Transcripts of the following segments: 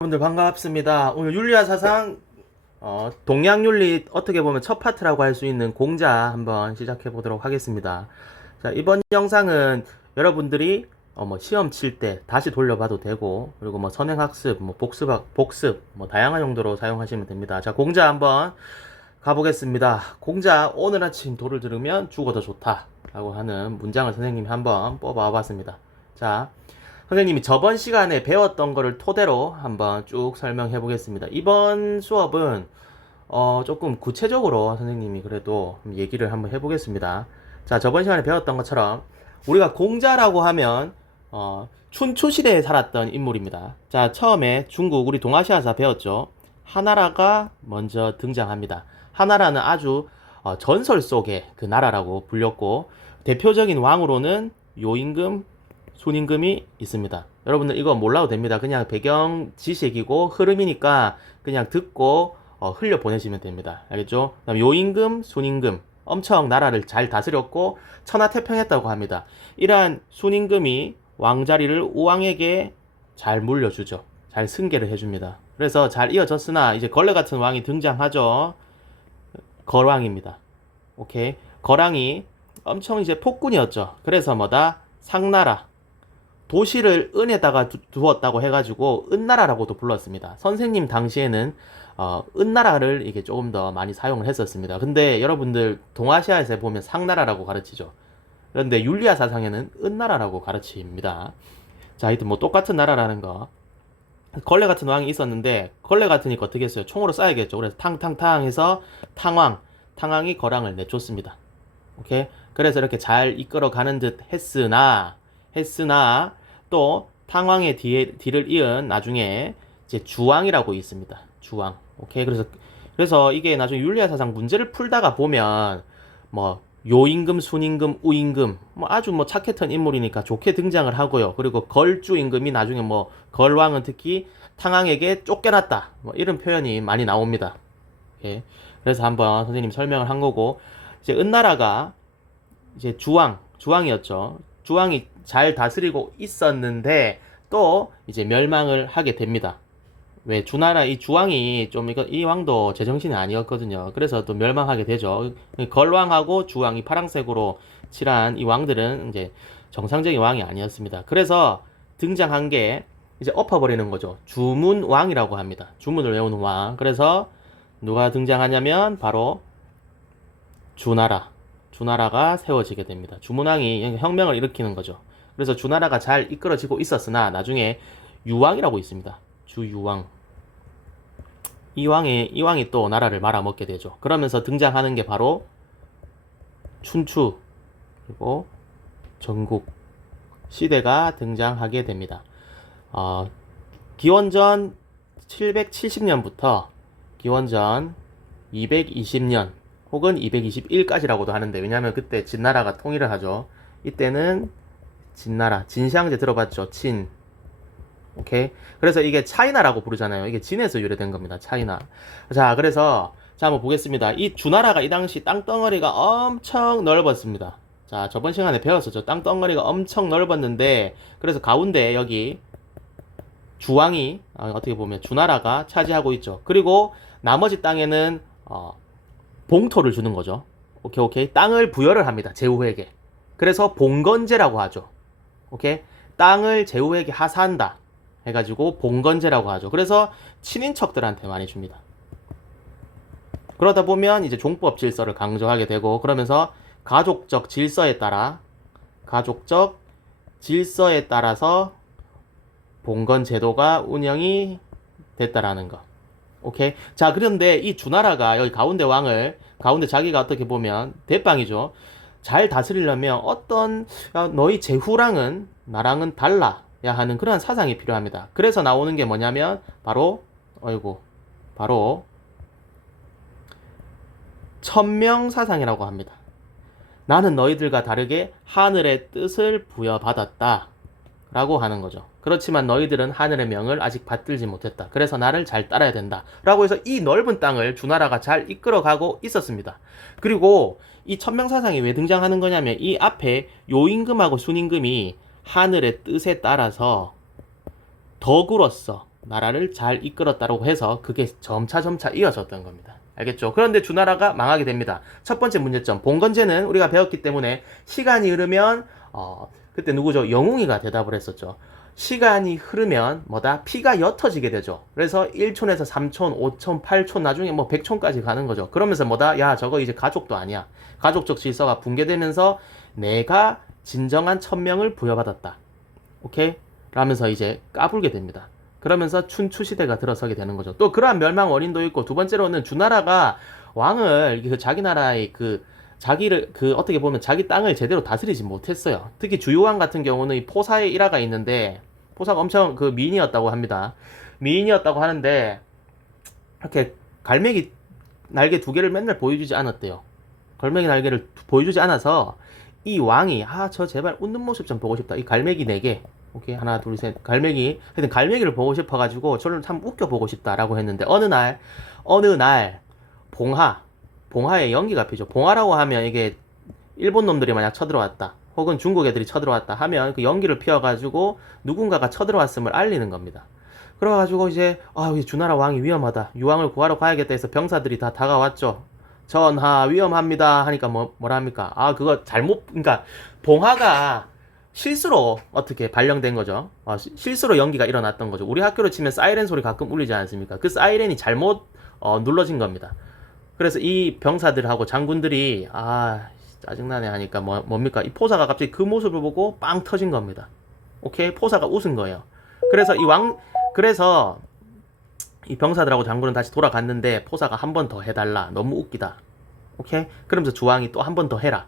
여러분들 반갑습니다. 오늘 윤리와 사상 동양윤리 어떻게 보면 첫 파트라고 할 수 있는 공자 한번 시작해 보도록 하겠습니다. 자, 이번 영상은 여러분들이 뭐 시험 칠 때 다시 돌려봐도 되고, 그리고 뭐 선행학습, 뭐 복습 뭐 다양한 용도로 사용하시면 됩니다. 자, 공자 한번 가보겠습니다. 공자 오늘 아침 도를 들으면 죽어도 좋다 라고 하는 문장을 선생님이 한번 뽑아 봤습니다. 자, 선생님이 저번 시간에 배웠던 거를 토대로 한번 쭉 설명해 보겠습니다. 이번 수업은 조금 구체적으로 선생님이 그래도 얘기를 한번 해보겠습니다. 자, 저번 시간에 배웠던 것처럼 우리가 공자라고 하면 춘추 시대에 살았던 인물입니다. 자, 처음에 중국 우리 동아시아사 배웠죠. 하나라가 먼저 등장합니다. 하나라는 아주 전설 속의 그 나라라고 불렸고, 대표적인 왕으로는 요임금, 순임금이 있습니다. 여러분들 이거 몰라도 됩니다. 그냥 배경 지식이고 흐름이니까 그냥 듣고 흘려 보내시면 됩니다. 알겠죠? 그다음 요임금, 순임금 엄청 나라를 잘 다스렸고 천하태평했다고 합니다. 이러한 순임금이 왕자리를 우왕에게 잘 물려주죠. 잘 승계를 해줍니다. 그래서 잘 이어졌으나 이제 걸레 같은 왕이 등장하죠. 거왕입니다. 오케이. 거왕이 엄청 이제 폭군이었죠. 그래서 뭐다? 상나라. 도시를 은에다가 두었다고 해가지고 은나라라고도 불렀습니다. 선생님 당시에는 은나라를 이게 조금 더 많이 사용을 했었습니다. 근데 여러분들 동아시아에서 보면 상나라라고 가르치죠. 그런데 율리아 사상에는 은나라라고 가르칩니다. 자, 하여튼 뭐 똑같은 나라라는 거. 걸레 같은 왕이 있었는데 걸레 같으니까 어떻게 했어요? 총으로 쏴야겠죠. 그래서 탕탕탕 해서 탕왕이 거랑을 내쫓습니다. 오케이? 그래서 이렇게 잘 이끌어 가는 듯 했으나 또 탕왕의 뒤를 이은 나중에 이제 주왕이라고 있습니다. 주왕. 오케이. 그래서 이게 나중에 율리아 사상 문제를 풀다가 보면 뭐 요임금, 순임금, 우임금 뭐 아주 뭐 착했던 인물이니까 좋게 등장을 하고요. 그리고 걸주 임금이 나중에 뭐 걸왕은 특히 탕왕에게 쫓겨났다. 뭐 이런 표현이 많이 나옵니다. 오케이. 그래서 한번 선생님 설명을 한 거고, 이제 은나라가 이제 주왕이었죠. 주왕이 잘 다스리고 있었는데 또 이제 멸망을 하게 됩니다. 왜? 주나라 이 주왕이 좀 이 왕도 제정신이 아니었거든요. 그래서 또 멸망하게 되죠. 걸왕하고 주왕이 파랑색으로 칠한 이 왕들은 이제 정상적인 왕이 아니었습니다. 그래서 등장한 게 이제 엎어버리는 거죠. 주문왕이라고 합니다. 주문을 외우는 왕. 그래서 누가 등장하냐면 바로 주나라가 세워지게 됩니다. 주문왕이 혁명을 일으키는 거죠. 그래서 주나라가 잘 이끌어지고 있었으나 나중에 유왕이라고 있습니다. 주유왕. 이 왕이 또 나라를 말아먹게 되죠. 그러면서 등장하는 게 바로 춘추 그리고 전국 시대가 등장하게 됩니다. 기원전 770년부터 기원전 220년 혹은 221까지라고도 하는데, 왜냐하면 그때 진나라가 통일을 하죠. 이때는 진나라, 진시황제 들어봤죠? 진. 오케이. 그래서 이게 차이나라고 부르잖아요. 이게 진에서 유래된 겁니다. 차이나. 자, 그래서 자 한번 보겠습니다. 이 주나라가 이 당시 땅덩어리가 엄청 넓었습니다. 자, 저번 시간에 배웠었죠. 땅덩어리가 엄청 넓었는데, 그래서 가운데 여기 주왕이 어떻게 보면 주나라가 차지하고 있죠. 그리고 나머지 땅에는 봉토를 주는 거죠. 오케이. 땅을 부여를 합니다. 제후에게. 그래서 봉건제라고 하죠. 오케이. 땅을 제후에게 하사한다 해가지고 봉건제라고 하죠. 그래서 친인척들한테 많이 줍니다. 그러다 보면 이제 종법 질서를 강조하게 되고, 그러면서 가족적 질서에 따라서 봉건 제도가 운영이 됐다라는 거. 오케이. 자, 그런데 이 주나라가 여기 가운데 자기가 어떻게 보면 대빵이죠. 잘 다스리려면 너희 제후랑은 나랑은 달라야 하는 그런 사상이 필요합니다. 그래서 나오는 게 뭐냐면 바로 천명 사상이라고 합니다. 나는 너희들과 다르게 하늘의 뜻을 부여받았다 라고 하는 거죠. 그렇지만 너희들은 하늘의 명을 아직 받들지 못했다. 그래서 나를 잘 따라야 된다 라고 해서 이 넓은 땅을 주나라가 잘 이끌어가고 있었습니다. 그리고 이 천명사상이 왜 등장하는 거냐면, 이 앞에 요임금하고 순임금이 하늘의 뜻에 따라서 덕으로서 나라를 잘 이끌었다고 해서 그게 점차 이어졌던 겁니다. 알겠죠? 그런데 주나라가 망하게 됩니다. 첫 번째 문제점, 봉건제는 우리가 배웠기 때문에 시간이 흐르면 그때 누구죠? 영웅이가 대답을 했었죠. 시간이 흐르면 뭐다? 피가 옅어지게 되죠. 그래서 1촌에서 3촌, 5촌, 8촌, 나중에 뭐 100촌까지 가는 거죠. 그러면서 뭐다? 야, 저거 이제 가족도 아니야. 가족적 질서가 붕괴되면서 내가 진정한 천명을 부여받았다. 오케이? 라면서 이제 까불게 됩니다. 그러면서 춘추 시대가 들어서게 되는 거죠. 또 그러한 멸망 원인도 있고, 두 번째로는 주나라가 왕을 그 자기 나라의 자기를 어떻게 보면 자기 땅을 제대로 다스리지 못했어요. 특히 주요왕 같은 경우는 이 포사의 일화가 있는데, 포사가 엄청 그 미인이었다고 합니다. 미인이었다고 하는데 이렇게 갈매기 날개 두 개를 맨날 보여주지 않았대요. 갈매기 날개를 보여주지 않아서 이 왕이 저 제발 웃는 모습 좀 보고 싶다. 이 갈매기 네 개. 오케이, 하나 둘 셋 갈매기. 하여튼 갈매기를 보고 싶어가지고 저를 참 웃겨 보고 싶다라고 했는데 어느 날 봉하의 연기가 피죠. 봉하라고 하면 이게 일본 놈들이 만약 쳐들어왔다, 혹은 중국 애들이 쳐들어왔다 하면 그 연기를 피워가지고 누군가가 쳐들어왔음을 알리는 겁니다. 그래가지고 이제 주나라 왕이 위험하다, 유왕을 구하러 가야겠다 해서 병사들이 다 다가왔죠. 전하 위험합니다 하니까 뭐라 합니까? 그거 그러니까 봉하가 실수로 어떻게 발령된 거죠. 실수로 연기가 일어났던 거죠. 우리 학교로 치면 사이렌 소리 가끔 울리지 않습니까? 그 사이렌이 잘못 눌러진 겁니다. 그래서 이 병사들하고 장군들이 짜증나네 하니까 뭡니까? 이 포사가 갑자기 그 모습을 보고 빵 터진 겁니다. 오케이? 포사가 웃은 거예요. 그래서 그래서 이 병사들하고 장군은 다시 돌아갔는데 포사가 한 번 더 해달라. 너무 웃기다. 오케이? 그러면서 주왕이 또 한 번 더 해라.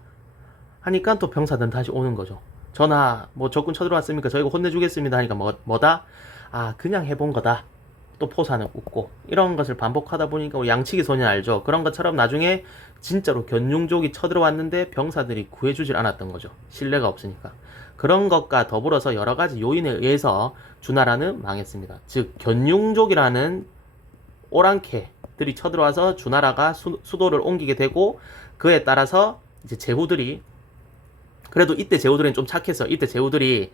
하니까 또 병사들은 다시 오는 거죠. 전하, 적군 쳐들어왔으니까 저희가 혼내주겠습니다 하니까 뭐다? 그냥 해본 거다. 또 포사는 웃고. 이런 것을 반복하다 보니까 우리 양치기 소년 알죠? 그런 것처럼 나중에 진짜로 견융족이 쳐들어왔는데 병사들이 구해주질 않았던 거죠. 신뢰가 없으니까. 그런 것과 더불어서 여러 가지 요인에 의해서 주나라는 망했습니다. 즉 견융족이라는 오랑캐들이 쳐들어와서 주나라가 수도를 옮기게 되고, 그에 따라서 이제 제후들이, 그래도 이때 제후들은 좀 착했어. 이때 제후들이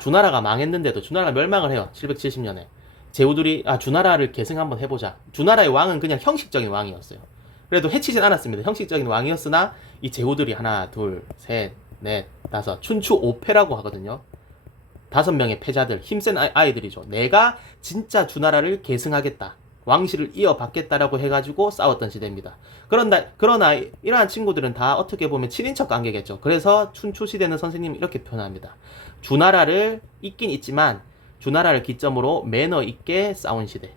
주나라가 망했는데도 주나라가 멸망을 해요. 770년에. 제후들이 주나라를 계승 한번 해보자. 주나라의 왕은 그냥 형식적인 왕이었어요. 그래도 해치진 않았습니다. 형식적인 왕이었으나 이 제후들이 하나, 둘, 셋, 넷, 다섯, 춘추 5패라고 하거든요. 5명의 패자들, 힘센 아이들이죠. 내가 진짜 주나라를 계승하겠다, 왕실을 이어받겠다라고 해가지고 싸웠던 시대입니다. 그러나 이러한 친구들은 다 어떻게 보면 친인척 관계겠죠. 그래서 춘추 시대는 선생님이 이렇게 표현합니다. 주나라를 있긴 있지만 주나라를 기점으로 매너 있게 싸운 시대.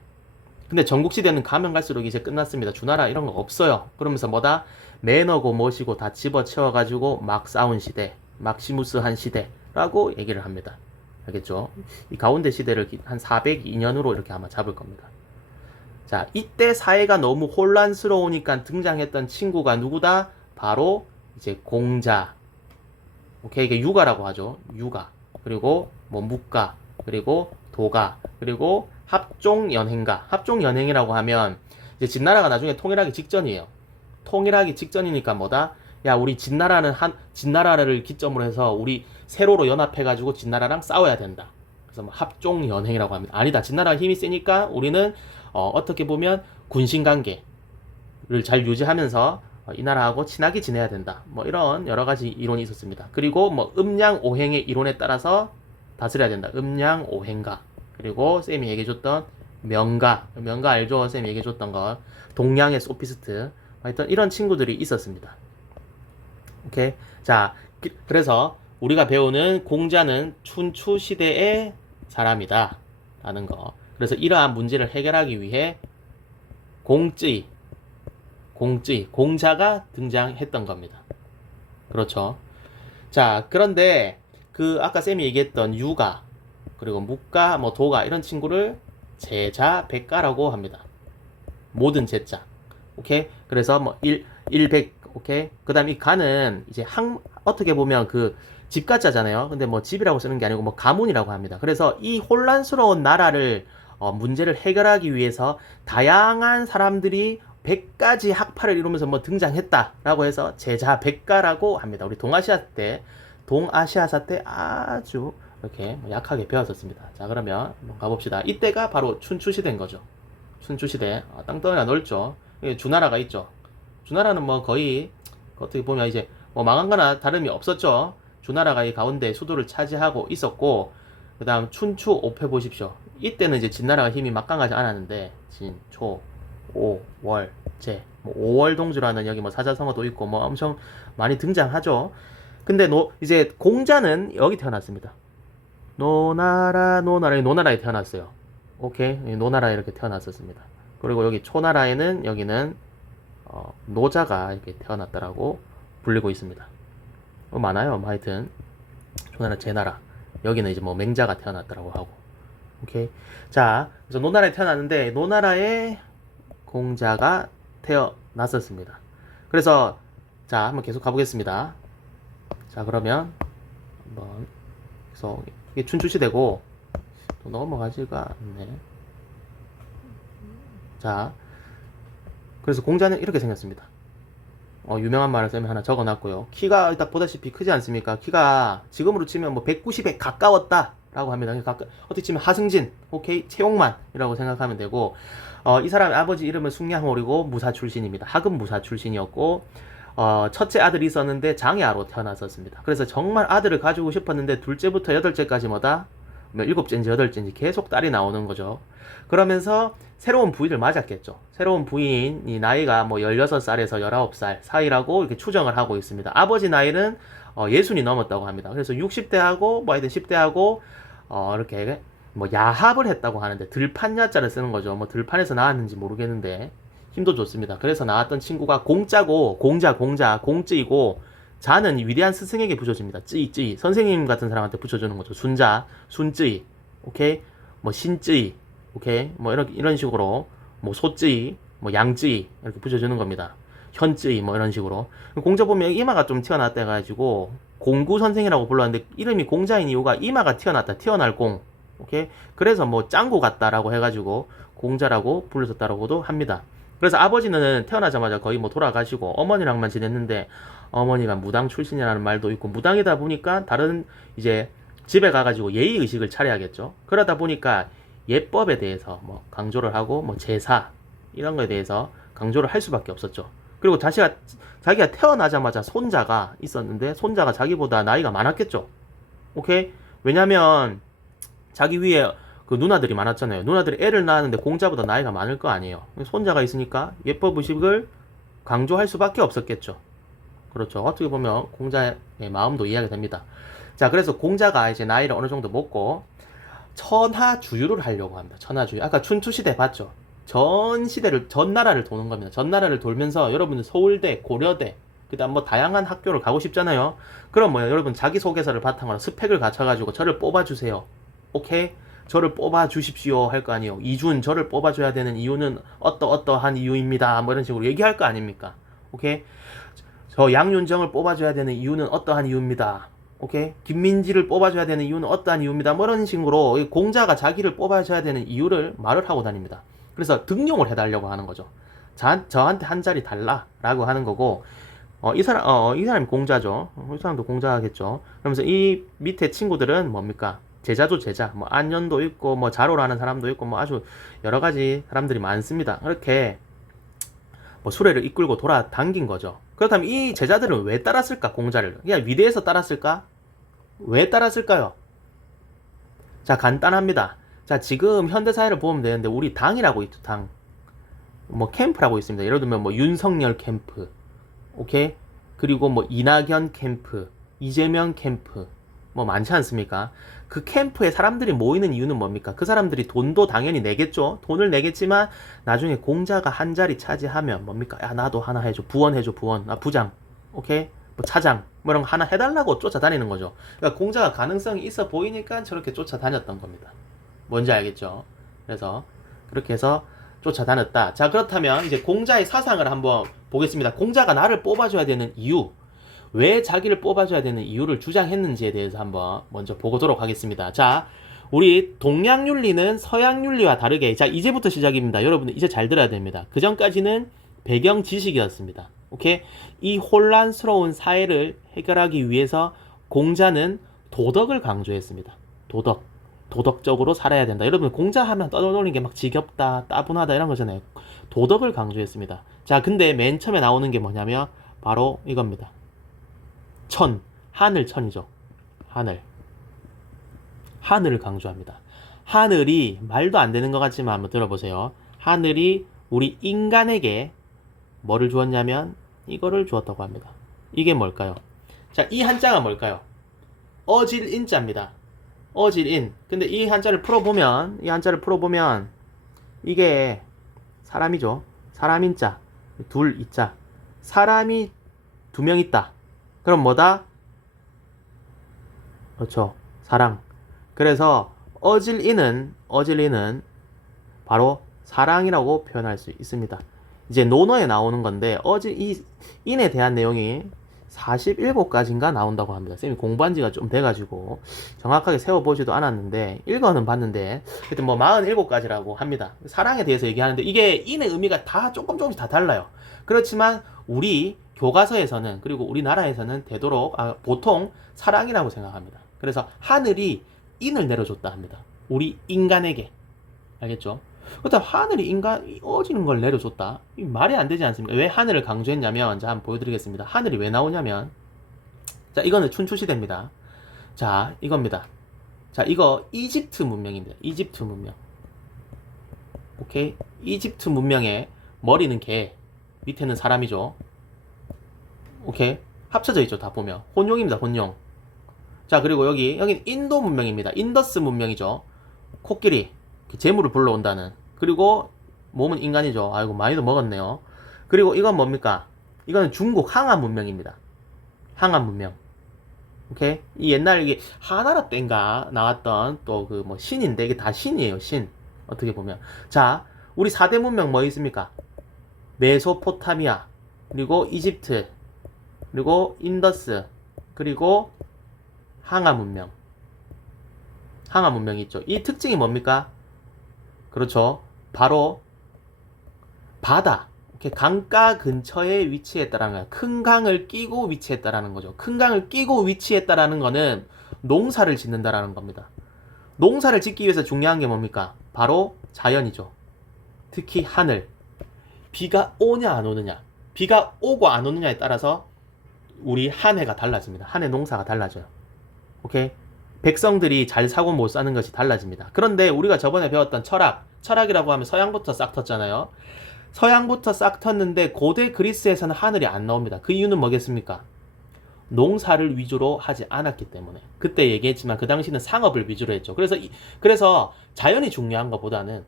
근데 전국시대는 가면 갈수록 이제 끝났습니다. 주나라 이런 거 없어요. 그러면서 매너고 뭐시고 다 집어채워가지고 막 싸운 시대, 막시무스한 시대라고 얘기를 합니다. 알겠죠? 이 가운데 시대를 한 402년으로 이렇게 아마 잡을 겁니다. 자, 이때 사회가 너무 혼란스러우니까 등장했던 친구가 누구다? 바로 이제 공자. 오케이, 이게 유가라고 하죠. 유가. 그리고 묵가. 그리고 도가. 그리고 합종연행가. 합종연행이라고 하면 이제 진나라가 나중에 통일하기 직전이에요. 통일하기 직전이니까 우리 진나라를 기점으로 해서 우리 세로로 연합해가지고 진나라랑 싸워야 된다. 그래서 합종연행이라고 합니다. 아니다, 진나라가 힘이 세니까 우리는 어떻게 보면 군신관계를 잘 유지하면서 이 나라하고 친하게 지내야 된다. 이런 여러 가지 이론이 있었습니다. 그리고 음양오행의 이론에 따라서 다스려야 된다. 음양오행가. 그리고 쌤이 얘기해줬던 명가 알죠? 쌤이 얘기해줬던 거. 동양의 소피스트. 하여튼 이런 친구들이 있었습니다. 오케이. 자, 그래서 우리가 배우는 공자는 춘추 시대의 사람이다 라는 거. 그래서 이러한 문제를 해결하기 위해 공자가 등장했던 겁니다. 그렇죠. 자, 그런데 아까 쌤이 얘기했던 유가, 그리고 묵가, 도가 이런 친구를 제자 백가라고 합니다. 모든 제자. 오케이? 그래서 일백, 오케이? 그 다음 이 가는 이제 어떻게 보면 집가자잖아요. 근데 집이라고 쓰는 게 아니고 가문이라고 합니다. 그래서 이 혼란스러운 나라를 문제를 해결하기 위해서 다양한 사람들이 100가지 학파를 이루면서 등장했다라고 해서 제자 백가라고 합니다. 우리 동아시아사 때 아주 그렇게 약하게 배웠었습니다. 자, 그러면 한번 가봅시다. 이때가 바로 춘추시대인 거죠. 춘추시대. 땅덩이가 넓죠. 주나라가 있죠. 주나라는 뭐 거의 어떻게 보면 이제 뭐 망한 거나 다름이 없었죠. 주나라가 이 가운데 수도를 차지하고 있었고, 그 다음 춘추 옵해 보십시오. 이때는 이제 진나라가 힘이 막강하지 않았는데, 진, 초, 오, 월, 제, 뭐 5월 동주라는 여기 뭐 사자성어도 있고 뭐 엄청 많이 등장하죠. 근데 이제 공자는 여기 태어났습니다. 노나라에 태어났어요. 오케이, 노나라에 이렇게 태어났었습니다. 그리고 여기 초나라에는 여기는 노자가 이렇게 태어났다라고 불리고 있습니다. 많아요. 뭐 하여튼 초나라, 제나라, 여기는 이제 뭐 맹자가 태어났다라고 하고. 오케이. 자, 그래서 노나라에 태어났는데 노나라에 공자가 태어났었습니다. 그래서 자, 한번 계속 가보겠습니다. 자, 그러면 한번 그래서 이게 춘추시대고 또 넘어가지가 않네. 자, 그래서 공자는 이렇게 생겼습니다. 유명한 말을 쌤이 하나 적어놨고요. 키가 딱 보다시피 크지 않습니까? 키가 지금으로 치면 뭐 190에 가까웠다 라고 합니다. 어떻게 치면 하승진, 오케이, 최용만이라고 생각하면 되고, 이 사람의 아버지 이름은 숙량홀이고 무사 출신입니다. 하급 무사 출신이었고, 첫째 아들이 있었는데 장애아로 태어났었습니다. 그래서 정말 아들을 가지고 싶었는데 둘째부터 여덟째까지 뭐다? 일곱째인지 여덟째인지 계속 딸이 나오는 거죠. 그러면서 새로운 부인을 맞았겠죠. 새로운 부인이 나이가 뭐 16살에서 19살 사이라고 이렇게 추정을 하고 있습니다. 아버지 나이는 60이 넘었다고 합니다. 그래서 60대하고 뭐 하여튼 10대하고 이렇게 뭐 야합을 했다고 하는데, 들판야자를 쓰는 거죠. 뭐 들판에서 나왔는지 모르겠는데 힘도 좋습니다. 그래서 나왔던 친구가 공자고, 공쯔이고, 자는 위대한 스승에게 붙여줍니다. 쯔이. 선생님 같은 사람한테 붙여주는 거죠. 순쯔이. 오케이? 뭐 신쯔이. 오케이? 뭐 이런 식으로, 뭐 소쯔이, 뭐 양쯔이, 이렇게 붙여주는 겁니다. 현쯔이, 뭐 이런 식으로. 공자 보면 이마가 좀 튀어났다 해가지고, 공구 선생이라고 불렀는데, 이름이 공자인 이유가 이마가 튀어났다. 튀어날 공. 오케이? 그래서 뭐 짱구 같다라고 해가지고, 공자라고 불러졌다라고도 합니다. 그래서 아버지는 태어나자마자 거의 뭐 돌아가시고 어머니랑만 지냈는데, 어머니가 무당 출신이라는 말도 있고, 무당이다 보니까 다른 이제 집에 가가지고 예의의식을 차려야겠죠. 그러다 보니까 예법에 대해서 뭐 강조를 하고, 뭐 제사 이런 거에 대해서 강조를 할 수밖에 없었죠. 그리고 자기가 태어나자마자 손자가 있었는데, 손자가 자기보다 나이가 많았겠죠. 오케이? 왜냐면 자기 위에 그 누나들이 많았잖아요. 누나들이 애를 낳았는데 공자보다 나이가 많을 거 아니에요. 손자가 있으니까 예법의식을 강조할 수밖에 없었겠죠. 그렇죠. 어떻게 보면 공자의 마음도 이해가 됩니다. 자, 그래서 공자가 이제 나이를 어느 정도 먹고 천하주유를 하려고 합니다. 천하주유. 아까 춘추시대 봤죠? 전 나라를 도는 겁니다. 전 나라를 돌면서 여러분들 서울대, 고려대, 그 다음 뭐 다양한 학교를 가고 싶잖아요. 그럼 뭐요? 여러분 자기소개서를 바탕으로 스펙을 갖춰가지고 저를 뽑아주세요. 오케이? 저를 뽑아주십시오 할 거 아니에요. 이준, 저를 뽑아줘야 되는 이유는 어떠한 이유입니다. 뭐 이런 식으로 얘기할 거 아닙니까? 오케이? 저 양윤정을 뽑아줘야 되는 이유는 어떠한 이유입니다. 오케이? 김민지를 뽑아줘야 되는 이유는 어떠한 이유입니다. 뭐 이런 식으로 공자가 자기를 뽑아줘야 되는 이유를 말을 하고 다닙니다. 그래서 등용을 해달라고 하는 거죠. 저한테 한 자리 달라라고 하는 거고, 이 사람이 공자죠. 이 사람도 공자겠죠. 그러면서 이 밑에 친구들은 뭡니까? 제자죠, 제자. 뭐 안년도 있고, 뭐 자로라는 사람도 있고, 뭐 아주 여러 가지 사람들이 많습니다. 그렇게 뭐 수레를 이끌고 돌아당긴 거죠. 그렇다면 이 제자들은 왜 따랐을까? 공자를 그냥 위대해서 따랐을까? 왜 따랐을까요? 자, 간단합니다. 자, 지금 현대사회를 보면 되는데 우리 당이라고 있죠. 당. 뭐 캠프라고 있습니다. 예를 들면 뭐 윤석열 캠프, 오케이? 그리고 뭐 이낙연 캠프, 이재명 캠프, 뭐 많지 않습니까? 그 캠프에 사람들이 모이는 이유는 뭡니까? 그 사람들이 돈도 당연히 내겠죠. 돈을 내겠지만 나중에 공자가 한 자리 차지하면 뭡니까? 야, 나도 하나 해줘. 부원 해줘. 부원. 부장. 오케이? 뭐 차장. 뭐 이런 거 하나 해달라고 쫓아다니는 거죠. 그러니까 공자가 가능성이 있어 보이니까 저렇게 쫓아다녔던 겁니다. 뭔지 알겠죠? 그래서 그렇게 해서 쫓아다녔다. 자, 그렇다면 이제 공자의 사상을 한번 보겠습니다. 공자가 나를 뽑아줘야 되는 이유, 왜 자기를 뽑아줘야 되는 이유를 주장했는지에 대해서 한번 먼저 보도록 하겠습니다. 자, 우리 동양윤리는 서양윤리와 다르게, 자, 이제부터 시작입니다. 여러분들 이제 잘 들어야 됩니다. 그 전까지는 배경 지식이었습니다. 오케이? 이 혼란스러운 사회를 해결하기 위해서 공자는 도덕을 강조했습니다. 도덕적으로 살아야 된다. 여러분 공자하면 떠돌리는 게 막 지겹다, 따분하다 이런 거잖아요. 도덕을 강조했습니다. 자, 근데 맨 처음에 나오는 게 뭐냐면 바로 이겁니다. 하늘천이죠. 하늘을 강조합니다. 하늘이 말도 안 되는 것 같지만 한번 들어보세요. 하늘이 우리 인간에게 뭐를 주었냐면 이거를 주었다고 합니다. 이게 뭘까요? 자, 이 한자가 뭘까요? 어질인자입니다. 어질인. 근데 이 한자를 풀어보면 이게 사람이죠. 사람인자. 둘 이자. 사람이 두 명 있다. 그럼 뭐다? 그렇죠. 사랑. 그래서 어질인은 바로 사랑이라고 표현할 수 있습니다. 이제 논어에 나오는 건데 인에 대한 내용이 47가지인가 나온다고 합니다. 쌤이 공부한 지가 좀 돼가지고 정확하게 세워보지도 않았는데 읽어는 봤는데 하여튼 뭐 47가지라고 합니다. 사랑에 대해서 얘기하는데 이게 인의 의미가 다 조금씩 다 달라요. 그렇지만 우리 교과서에서는 그리고 우리나라에서는 되도록 보통 사랑이라고 생각합니다. 그래서 하늘이 인을 내려줬다 합니다. 우리 인간에게. 알겠죠? 그렇다면 하늘이 인간이 어지는 걸 내려줬다. 이게 말이 안 되지 않습니까? 왜 하늘을 강조했냐면, 자, 한번 보여드리겠습니다. 하늘이 왜 나오냐면, 자, 이거는 춘추시대입니다. 자, 이겁니다. 자, 이거 이집트 문명입니다. 이집트 문명. 오케이? 이집트 문명의 머리는 개, 밑에는 사람이죠. 오케이? 합쳐져 있죠, 다 보면. 혼용입니다, 혼용. 자, 그리고 여기는 인도 문명입니다. 인더스 문명이죠. 코끼리. 재물을 불러온다는. 그리고 몸은 인간이죠. 아이고 많이도 먹었네요. 그리고 이건 뭡니까? 이거는 중국 항암 문명입니다. 항암 문명. 오케이? 이 옛날 이게 하나라 땐가 나왔던 또 그 뭐 신인데 이게 다 신이에요. 신. 어떻게 보면. 자, 우리 4대 문명 뭐 있습니까? 메소포타미아, 그리고 이집트, 그리고 인더스, 그리고 항암 문명. 항암 문명이 있죠. 이 특징이 뭡니까? 그렇죠. 바로 바다, 이렇게 강가 근처에 위치했다라는 거야. 큰 강을 끼고 위치했다라는 거죠. 큰 강을 끼고 위치했다라는 거는 농사를 짓는다라는 겁니다. 농사를 짓기 위해서 중요한 게 뭡니까? 바로 자연이죠. 특히 하늘. 비가 오냐 안 오느냐. 비가 오고 안 오느냐에 따라서 우리 한 해가 달라집니다. 한 해 농사가 달라져요. 오케이? 백성들이 잘 사고 못 사는 것이 달라집니다. 그런데 우리가 저번에 배웠던 철학이라고 하면 서양부터 싹 텄잖아요. 서양부터 싹 텄는데 고대 그리스에서는 하늘이 안 나옵니다. 그 이유는 뭐겠습니까? 농사를 위주로 하지 않았기 때문에. 그때 얘기했지만 그 당시는 상업을 위주로 했죠. 그래서 자연이 중요한 것보다는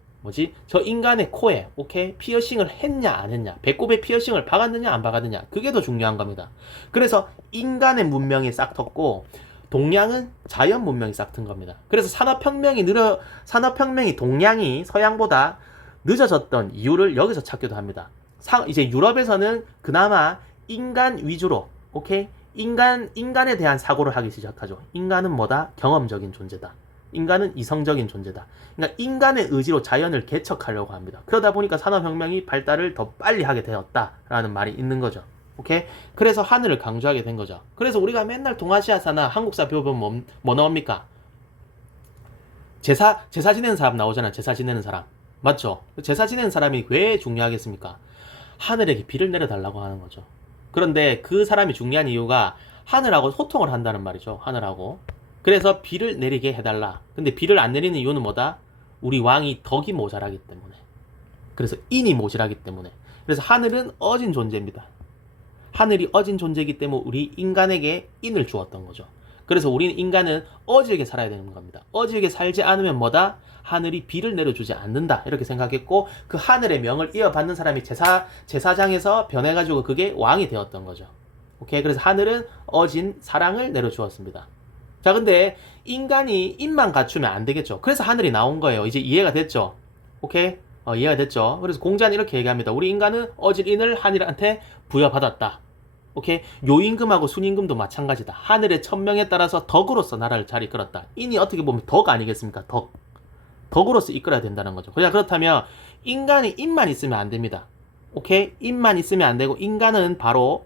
저 인간의 코에, 오케이? 피어싱을 했냐 안 했냐, 배꼽에 피어싱을 박았느냐 안 박았느냐, 그게 더 중요한 겁니다. 그래서 인간의 문명이 싹 텄고 동양은 자연 문명이 싹 튼 겁니다. 그래서 산업혁명이 동양이 서양보다 늦어졌던 이유를 여기서 찾기도 합니다. 이제 유럽에서는 그나마 인간 위주로, 오케이? 인간에 대한 사고를 하기 시작하죠. 인간은 뭐다? 경험적인 존재다. 인간은 이성적인 존재다. 그러니까 인간의 의지로 자연을 개척하려고 합니다. 그러다 보니까 산업혁명이 발달을 더 빨리 하게 되었다라는 말이 있는 거죠. 오케이? 그래서 하늘을 강조하게 된 거죠. 그래서 우리가 맨날 동아시아사나 한국사 배워보면 뭐 나옵니까? 제사 지내는 사람 나오잖아요. 제사 지내는 사람. 맞죠? 제사 지내는 사람이 왜 중요하겠습니까? 하늘에게 비를 내려달라고 하는 거죠. 그런데 그 사람이 중요한 이유가 하늘하고 소통을 한다는 말이죠. 하늘하고. 그래서 비를 내리게 해달라. 근데 비를 안 내리는 이유는 뭐다? 우리 왕이 덕이 모자라기 때문에. 그래서 인이 모자라기 때문에. 그래서 하늘은 어진 존재입니다. 하늘이 어진 존재이기 때문에 우리 인간에게 인을 주었던 거죠. 그래서 우리는 인간은 어질게 살아야 되는 겁니다. 어질게 살지 않으면 뭐다? 하늘이 비를 내려주지 않는다. 이렇게 생각했고 그 하늘의 명을 이어받는 사람이 제사장에서 변해가지고 그게 왕이 되었던 거죠. 오케이? 그래서 하늘은 어진 사랑을 내려주었습니다. 자, 근데 인간이 인만 갖추면 안 되겠죠. 그래서 하늘이 나온 거예요. 이제 이해가 됐죠? 오케이? 이해가 됐죠? 그래서 공자는 이렇게 얘기합니다. 우리 인간은 어질 인을 하늘한테 부여받았다. 오케이? 요임금하고 순임금도 마찬가지다. 하늘의 천명에 따라서 덕으로서 나라를 잘 이끌었다. 인이 어떻게 보면 덕 아니겠습니까? 덕으로서 이끌어야 된다는 거죠. 그렇다면 인간이 인만 있으면 안 됩니다. 오케이? 인만 있으면 안 되고 인간은 바로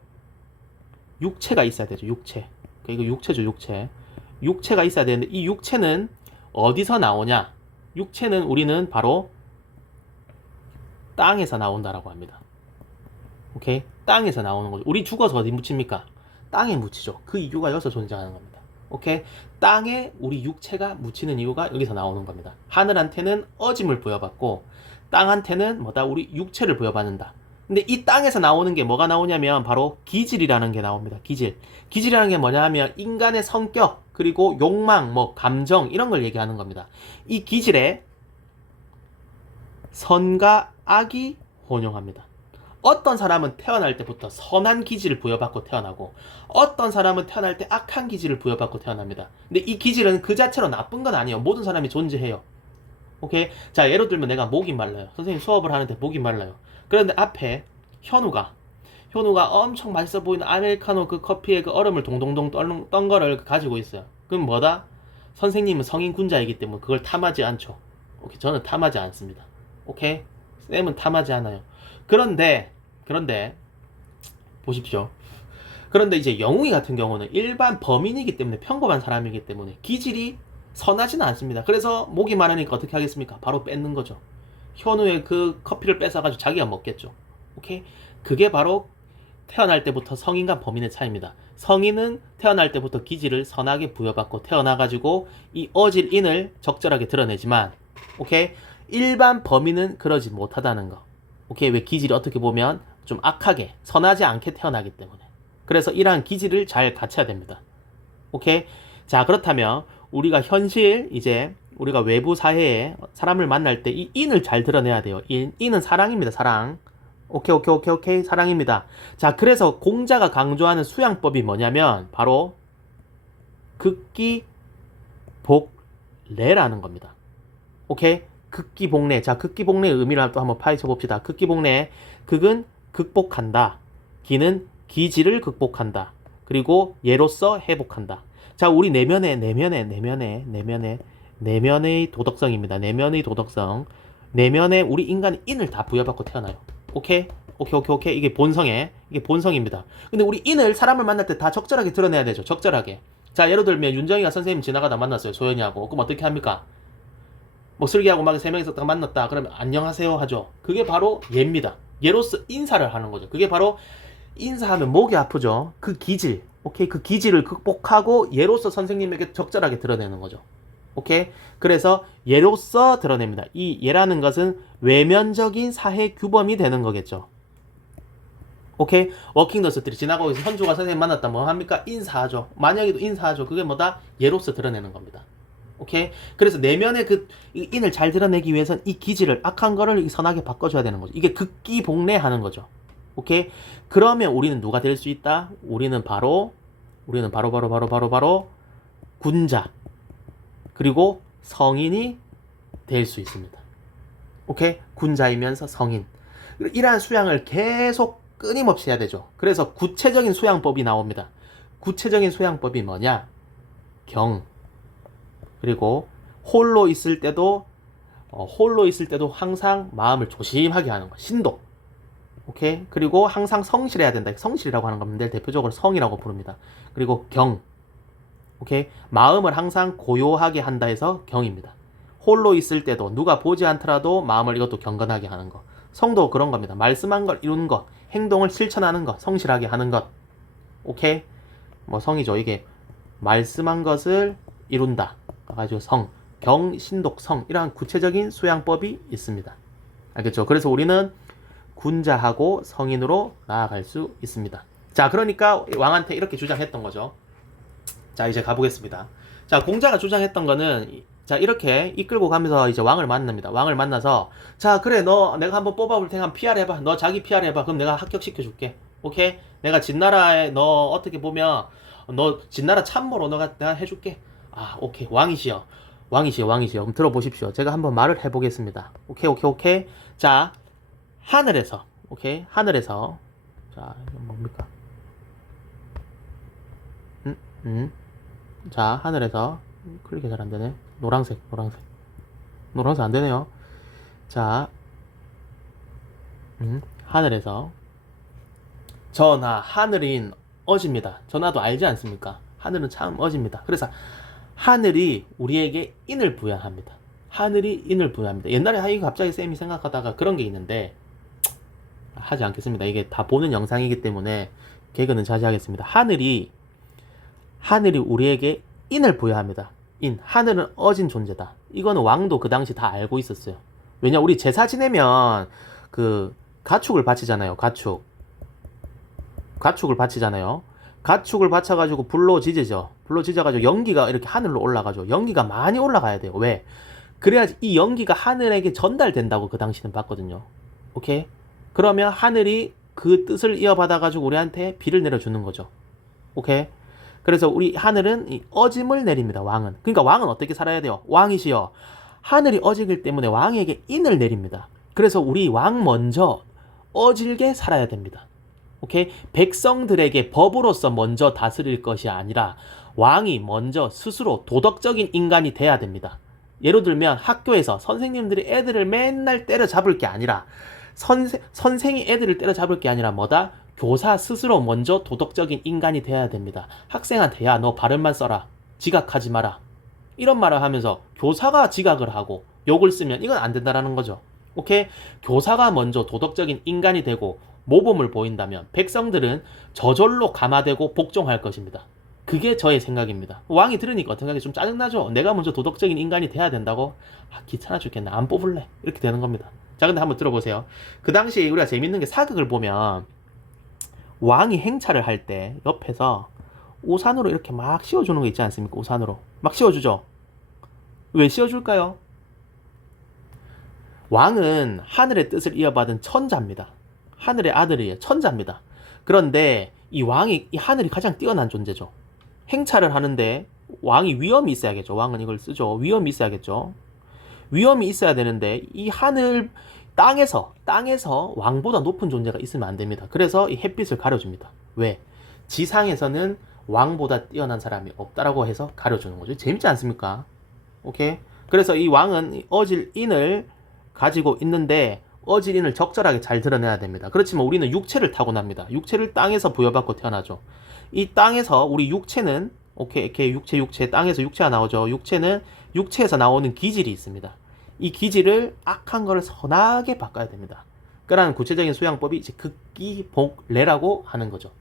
육체가 있어야 되죠. 육체. 이거 육체죠, 육체. 육체가 있어야 되는데 이 육체는 어디서 나오냐? 육체는 우리는 바로 땅에서 나온다라고 합니다. 오케이? 땅에서 나오는 거죠. 우리 죽어서 어디 묻힙니까? 땅에 묻히죠. 그 이유가 여기서 존재하는 겁니다. 오케이? 땅에 우리 육체가 묻히는 이유가 여기서 나오는 겁니다. 하늘한테는 어짐을 부여받고 땅한테는 뭐다? 우리 육체를 부여받는다. 근데 이 땅에서 나오는 게 뭐가 나오냐면 바로 기질이라는 게 나옵니다. 기질. 기질이라는 게 뭐냐 하면 인간의 성격, 그리고 욕망, 뭐 감정 이런 걸 얘기하는 겁니다. 이 기질에 선과 악이 혼용합니다. 어떤 사람은 태어날 때부터 선한 기질을 부여받고 태어나고 어떤 사람은 태어날 때 악한 기질을 부여받고 태어납니다. 근데 이 기질은 그 자체로 나쁜 건 아니에요. 모든 사람이 존재해요. 오케이? 자, 예를 들면 내가 목이 말라요. 선생님 수업을 하는데 목이 말라요. 그런데 앞에 현우가 엄청 맛있어 보이는 아메리카노 그 커피에 그 얼음을 동동동 떤 거를 가지고 있어요. 그럼 뭐다? 선생님은 성인 군자이기 때문에 그걸 탐하지 않죠. 오케이? 저는 탐하지 않습니다. 오케이? 쌤은 탐하지 않아요. 그런데 보십시오. 그런데 이제 영웅이 같은 경우는 일반 범인이기 때문에 평범한 사람이기 때문에 기질이 선하지는 않습니다. 그래서 목이 마르니까 어떻게 하겠습니까? 바로 뺏는 거죠. 현우의 그 커피를 뺏어가지고 자기가 먹겠죠. 오케이? 그게 바로 태어날 때부터 성인과 범인의 차이입니다. 성인은 태어날 때부터 기질을 선하게 부여받고 태어나가지고 이 어질인을 적절하게 드러내지만, 오케이? 일반 범인은 그러지 못하다는 거. 오케이? 왜 기질이 어떻게 보면 좀 악하게, 선하지 않게 태어나기 때문에. 그래서 이러한 기질을 잘 갖춰야 됩니다. 오케이? 자, 그렇다면 우리가 현실 이제 우리가 외부 사회에 사람을 만날 때 이 인을 잘 드러내야 돼요. 인은 사랑입니다. 사랑. 오케이. 사랑입니다. 자, 그래서 공자가 강조하는 수양법이 뭐냐면 바로 극기복례라는 겁니다. 오케이? 극기복례. 자, 극기복례의 의미를 또 한번 파헤쳐 봅시다. 극기복례. 극은 극복한다. 기는 기질을 극복한다. 그리고 예로서 회복한다. 자, 우리 내면의 도덕성입니다. 내면의 도덕성. 내면에 우리 인간이 인을 다 부여받고 태어나요. 오케이. 이게 본성입니다. 근데 우리 인을 사람을 만날 때 다 적절하게 드러내야 되죠. 적절하게. 자, 예를 들면 윤정이가 선생님 지나가다 만났어요. 소연이하고. 그럼 어떻게 합니까? 뭐 슬기하고 막 세 명이서 딱 만났다. 그러면 안녕하세요 하죠. 그게 바로 예입니다. 예로서 인사를 하는 거죠. 그게 바로 인사하면 목이 아프죠. 그 기질. 오케이. 그 기질을 극복하고 예로서 선생님에게 적절하게 드러내는 거죠. 오케이? 그래서 예로서 드러냅니다. 이 예라는 것은 외면적인 사회 규범이 되는 거겠죠. 오케이? 워킹더스들이 지나가고 있어 현주가 선생님 만났다 뭐 합니까? 인사하죠. 만약에도 인사하죠. 그게 뭐다? 예로서 드러내는 겁니다. 오케이? 그래서 내면의 그 인을 잘 드러내기 위해서는 이 기질을 악한 거를 선하게 바꿔줘야 되는 거죠. 이게 극기복례하는 거죠. 오케이? 그러면 우리는 누가 될 수 있다? 우리는 바로 군자. 그리고 성인이 될 수 있습니다. 오케이? 군자이면서 성인. 이러한 수양을 계속 끊임없이 해야 되죠. 그래서 구체적인 수양법이 나옵니다. 구체적인 수양법이 뭐냐? 경. 그리고 홀로 있을 때도 항상 마음을 조심하게 하는 거. 신독. 오케이? 그리고 항상 성실해야 된다. 성실이라고 하는 건데 대표적으로 성이라고 부릅니다. 그리고 경. 오케이? 마음을 항상 고요하게 한다 해서 경입니다. 홀로 있을 때도 누가 보지 않더라도 마음을 이것도 경건하게 하는 것. 성도 그런 겁니다. 말씀한 걸 이루는 것, 행동을 실천하는 것, 성실하게 하는 것. 오케이? 뭐 성이죠. 이게 말씀한 것을 이룬다. 가지고 성, 경, 신독, 성 이러한 구체적인 수양법이 있습니다. 알겠죠? 그래서 우리는 군자하고 성인으로 나아갈 수 있습니다. 자, 그러니까 왕한테 이렇게 주장했던 거죠. 자, 이제 가보겠습니다. 자, 공자가 주장했던 거는 자, 이렇게 이끌고 가면서 이제 왕을 만납니다. 왕을 만나서 자, 그래, 너 내가 한번 뽑아볼 테니까 한번 PR 해봐. 너 자기 PR 해봐. 그럼 내가 합격시켜줄게. 오케이? 내가 진나라에 너 어떻게 보면 너 진나라 참모로 내가 해줄게. 아, 오케이. 왕이시여. 그럼 들어보십시오. 제가 한번 말을 해보겠습니다. 오케이. 자, 하늘에서. 오케이? 하늘에서. 자, 이건 뭡니까? 자, 하늘에서 클릭이 잘 안되네. 노란색 안되네요. 자, 하늘에서 전하, 하늘인 어집니다. 전하도 알지 않습니까? 하늘은 참 어집니다. 그래서 하늘이 우리에게 인을 부여합니다. 하늘이 인을 부여합니다. 옛날에 이거 갑자기 쌤이 생각하다가 그런 게 있는데 하지 않겠습니다. 이게 다 보는 영상이기 때문에 개그는 자제하겠습니다. 하늘이 우리에게 인을 부여합니다. 하늘은 어진 존재다. 이거는 왕도 그 당시 다 알고 있었어요. 왜냐, 우리 제사 지내면 그 가축을 바치잖아요. 가축을 바치잖아요. 가축을 바쳐가지고 불로 지져가지고 연기가 이렇게 하늘로 올라가죠. 연기가 많이 올라가야 돼요. 왜? 그래야지 이 연기가 하늘에게 전달된다고 그 당시는 봤거든요. 오케이? 그러면 하늘이 그 뜻을 이어받아가지고 우리한테 비를 내려주는 거죠. 오케이? 그래서 우리 하늘은 이 어짐을 내립니다. 왕은. 그러니까 왕은 어떻게 살아야 돼요? 왕이시여. 하늘이 어지기 때문에 왕에게 인을 내립니다. 그래서 우리 왕 먼저 어질게 살아야 됩니다. 오케이? 백성들에게 법으로서 먼저 다스릴 것이 아니라 왕이 먼저 스스로 도덕적인 인간이 돼야 됩니다. 예를 들면 학교에서 선생님들이 애들을 맨날 때려잡을 게 아니라 선생이 애들을 때려잡을 게 아니라 뭐다? 교사 스스로 먼저 도덕적인 인간이 돼야 됩니다. 학생한테 야, 너 발음만 써라. 지각하지 마라. 이런 말을 하면서 교사가 지각을 하고 욕을 쓰면 이건 안 된다라는 거죠. 오케이? 교사가 먼저 도덕적인 인간이 되고 모범을 보인다면 백성들은 저절로 감화되고 복종할 것입니다. 그게 저의 생각입니다. 왕이 들으니까 어떤 생각이 좀 짜증나죠? 내가 먼저 도덕적인 인간이 돼야 된다고? 귀찮아 죽겠네. 안 뽑을래. 이렇게 되는 겁니다. 자, 근데 한번 들어보세요. 그 당시 우리가 재밌는 게 사극을 보면 왕이 행차를 할 때 옆에서 우산으로 이렇게 막 씌워주는 거 있지 않습니까? 우산으로. 막 씌워주죠? 왜 씌워줄까요? 왕은 하늘의 뜻을 이어받은 천자입니다. 하늘의 아들이에요. 천자입니다. 그런데 이 왕이, 이 하늘이 가장 뛰어난 존재죠. 행차를 하는데 왕이 위엄이 있어야겠죠. 왕은 이걸 쓰죠. 위엄이 있어야겠죠. 위엄이 있어야 되는데 이 하늘, 땅에서 왕보다 높은 존재가 있으면 안 됩니다. 그래서 이 햇빛을 가려줍니다. 왜? 지상에서는 왕보다 뛰어난 사람이 없다라고 해서 가려주는 거죠. 재밌지 않습니까? 오케이? 그래서 이 왕은 어질인을 가지고 있는데 어질인을 적절하게 잘 드러내야 됩니다. 그렇지만 우리는 육체를 타고납니다. 육체를 땅에서 부여받고 태어나죠. 이 땅에서 우리 육체는 오케이, 이렇게 육체 땅에서 육체가 나오죠. 육체는 육체에서 나오는 기질이 있습니다. 이 기질을 악한 거를 선하게 바꿔야 됩니다. 그러한 구체적인 수양법이 이제 극기복례라고 하는 거죠.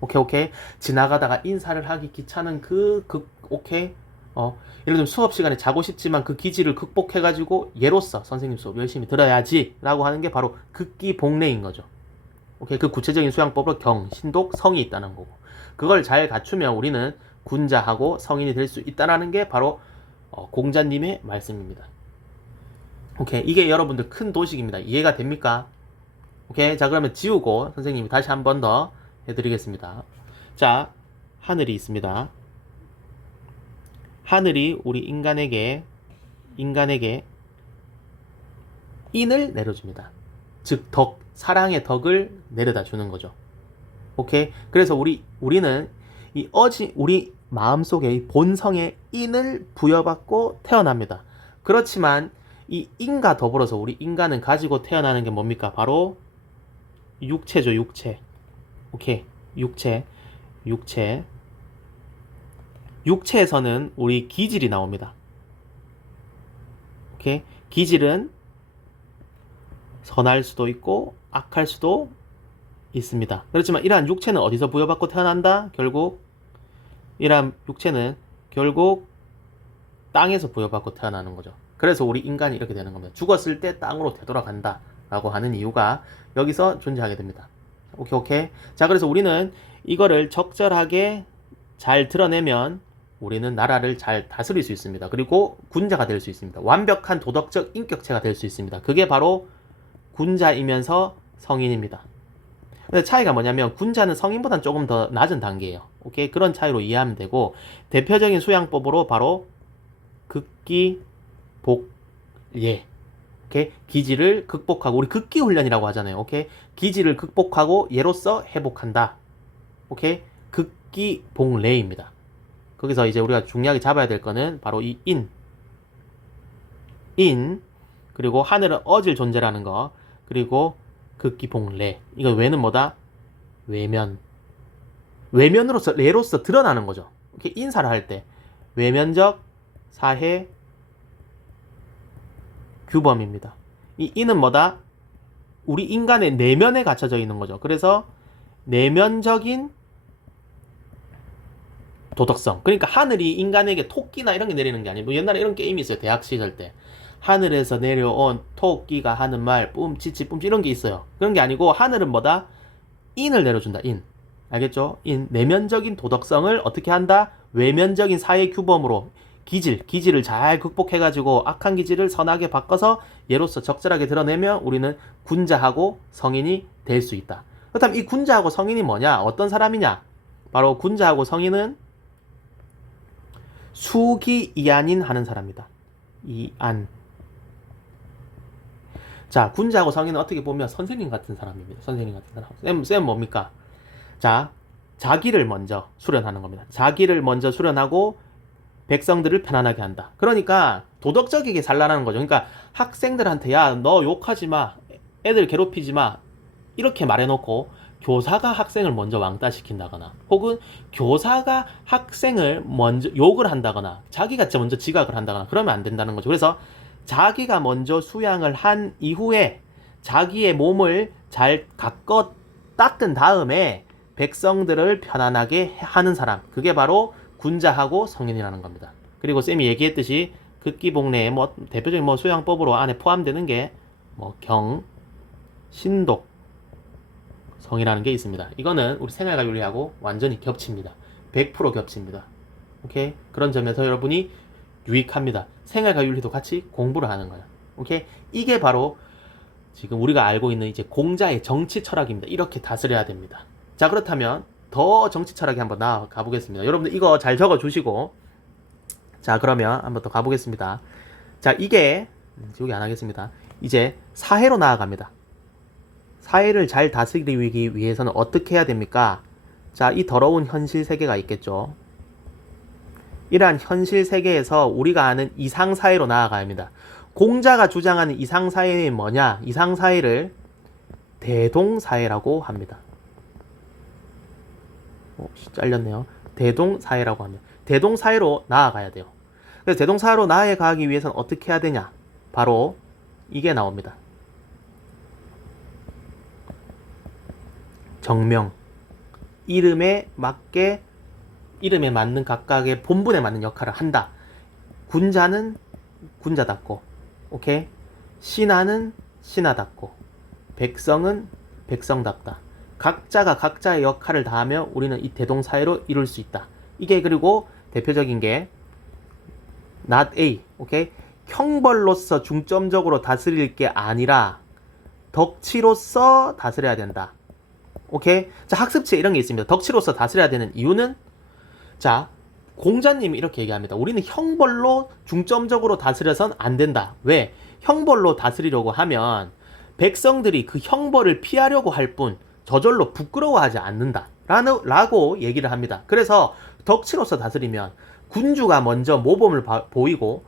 오케이. 지나가다가 인사를 하기 귀찮은 오케이. 예를 들면 수업 시간에 자고 싶지만 그 기질을 극복해가지고 예로서 선생님 수업 열심히 들어야지 라고 하는 게 바로 극기복례인 거죠. 오케이. 그 구체적인 수양법으로 경, 신독, 성이 있다는 거고, 그걸 잘 갖추면 우리는 군자하고 성인이 될 수 있다는 게 바로 공자님의 말씀입니다. 오케이. 이게 여러분들 큰 도식입니다. 이해가 됩니까? 오케이. 자, 그러면 지우고 선생님이 다시 한 번 더 해드리겠습니다. 자, 하늘이 있습니다. 하늘이 우리 인간에게 인을 내려줍니다. 즉 사랑의 덕을 내려다 주는 거죠. 오케이. 그래서 우리는 우리 마음속에 이 본성의 인을 부여받고 태어납니다. 그렇지만 이 인과 더불어서 우리 인간은 가지고 태어나는 게 뭡니까? 바로 육체죠. 육체. 오케이. 육체에서는 우리 기질이 나옵니다. 오케이. 기질은 선할 수도 있고 악할 수도 있습니다. 그렇지만 이러한 육체는 어디서 부여받고 태어난다? 이러한 육체는 결국 땅에서 부여받고 태어나는 거죠. 그래서 우리 인간이 이렇게 되는 겁니다. 죽었을 때 땅으로 되돌아간다 라고 하는 이유가 여기서 존재하게 됩니다. 오케이. 자, 그래서 우리는 이거를 적절하게 잘 드러내면 우리는 나라를 잘 다스릴 수 있습니다. 그리고 군자가 될 수 있습니다. 완벽한 도덕적 인격체가 될 수 있습니다. 그게 바로 군자이면서 성인입니다. 근데 차이가 뭐냐면 군자는 성인보다는 조금 더 낮은 단계예요. 오케이? 그런 차이로 이해하면 되고, 대표적인 수양법으로 바로 극기복예. 오케이? 기질을 극복하고, 우리 극기 훈련이라고 하잖아요. 오케이? 기질을 극복하고 예로서 회복한다. 오케이? 극기복례입니다. 거기서 이제 우리가 중요하게 잡아야 될 거는 바로 이 그리고 하늘은 어질 존재라는 거, 그리고 극기복례. 이거 외는 뭐다? 외면으로서, 예로서 드러나는 거죠. 이렇게 인사를 할 때 외면적 사회 규범입니다. 이 인은 뭐다? 우리 인간의 내면에 갇혀져 있는 거죠. 그래서 내면적인 도덕성. 그러니까 하늘이 인간에게 토끼나 이런 게 내리는 게 아니고, 뭐 옛날에 이런 게임이 있어요. 대학 시절 때. 하늘에서 내려온 토끼가 하는 말, 뿜치치 뿜치 이런 게 있어요. 그런 게 아니고 하늘은 뭐다? 인을 내려준다. 인. 알겠죠? 인. 내면적인 도덕성을 어떻게 한다? 외면적인 사회 규범으로 기질을 잘 극복해가지고 악한 기질을 선하게 바꿔서 얘로서 적절하게 드러내면 우리는 군자하고 성인이 될 수 있다. 그렇다면 이 군자하고 성인이 뭐냐? 어떤 사람이냐? 바로 군자하고 성인은 수기 이안인 하는 사람이다. 이안. 자, 군자하고 성인은 어떻게 보면 선생님 같은 사람입니다. 선생님 같은 사람. 쌤 뭡니까? 자, 자기를 먼저 수련하는 겁니다. 자기를 먼저 수련하고 백성들을 편안하게 한다. 그러니까 도덕적이게 살라는 거죠. 그러니까 학생들한테 야, 너 욕하지 마. 애들 괴롭히지 마. 이렇게 말해놓고 교사가 학생을 먼저 왕따시킨다거나 혹은 교사가 학생을 먼저 욕을 한다거나 자기가 먼저 지각을 한다거나 그러면 안 된다는 거죠. 그래서 자기가 먼저 수양을 한 이후에 자기의 몸을 잘 가꿔 닦은 다음에 백성들을 편안하게 하는 사람, 그게 바로 군자하고 성인이라는 겁니다. 그리고 쌤이 얘기했듯이 극기복례의 뭐 대표적인 뭐 수양법으로 안에 포함되는 게 뭐 경, 신독, 성이라는 게 있습니다. 이거는 우리 생활과 윤리하고 완전히 겹칩니다. 100% 겹칩니다. 오케이? 그런 점에서 여러분이 유익합니다. 생활과 윤리도 같이 공부를 하는 거예요. 오케이? 이게 바로 지금 우리가 알고 있는 이제 공자의 정치 철학입니다. 이렇게 다스려야 됩니다. 자, 그렇다면 더 정치 철학에 한번 나아가 보겠습니다. 여러분들 이거 잘 적어 주시고, 자, 그러면 한번 더 가보겠습니다. 자, 이게 지우개 안 하겠습니다. 이제 사회로 나아갑니다. 사회를 잘 다스리기 위해서는 어떻게 해야 됩니까? 자, 이 더러운 현실 세계가 있겠죠. 이러한 현실 세계에서 우리가 아는 이상사회로 나아가야 합니다. 공자가 주장하는 이상사회는 뭐냐? 이상사회를 대동사회라고 합니다. 잘렸네요. 대동사회라고 합니다. 대동사회로 나아가야 돼요. 그래서 대동사회로 나아가기 위해서는 어떻게 해야 되냐? 바로 이게 나옵니다. 정명. 이름에 맞는 각각의 본분에 맞는 역할을 한다. 군자는 군자답고, 오케이? 신하는 신하답고, 백성은 백성답다. 각자가 각자의 역할을 다하며 우리는 이 대동사회로 이룰 수 있다. 이게 그리고 대표적인 게 not A, 오케이? 형벌로서 중점적으로 다스릴 게 아니라 덕치로서 다스려야 된다. 오케이? 자, 학습지에 이런 게 있습니다. 덕치로서 다스려야 되는 이유는, 자, 공자님이 이렇게 얘기합니다. 우리는 형벌로 중점적으로 다스려선 안 된다. 왜? 형벌로 다스리려고 하면 백성들이 그 형벌을 피하려고 할 뿐 저절로 부끄러워하지 않는다. 라고 얘기를 합니다. 그래서 덕치로서 다스리면 군주가 먼저 모범을 보이고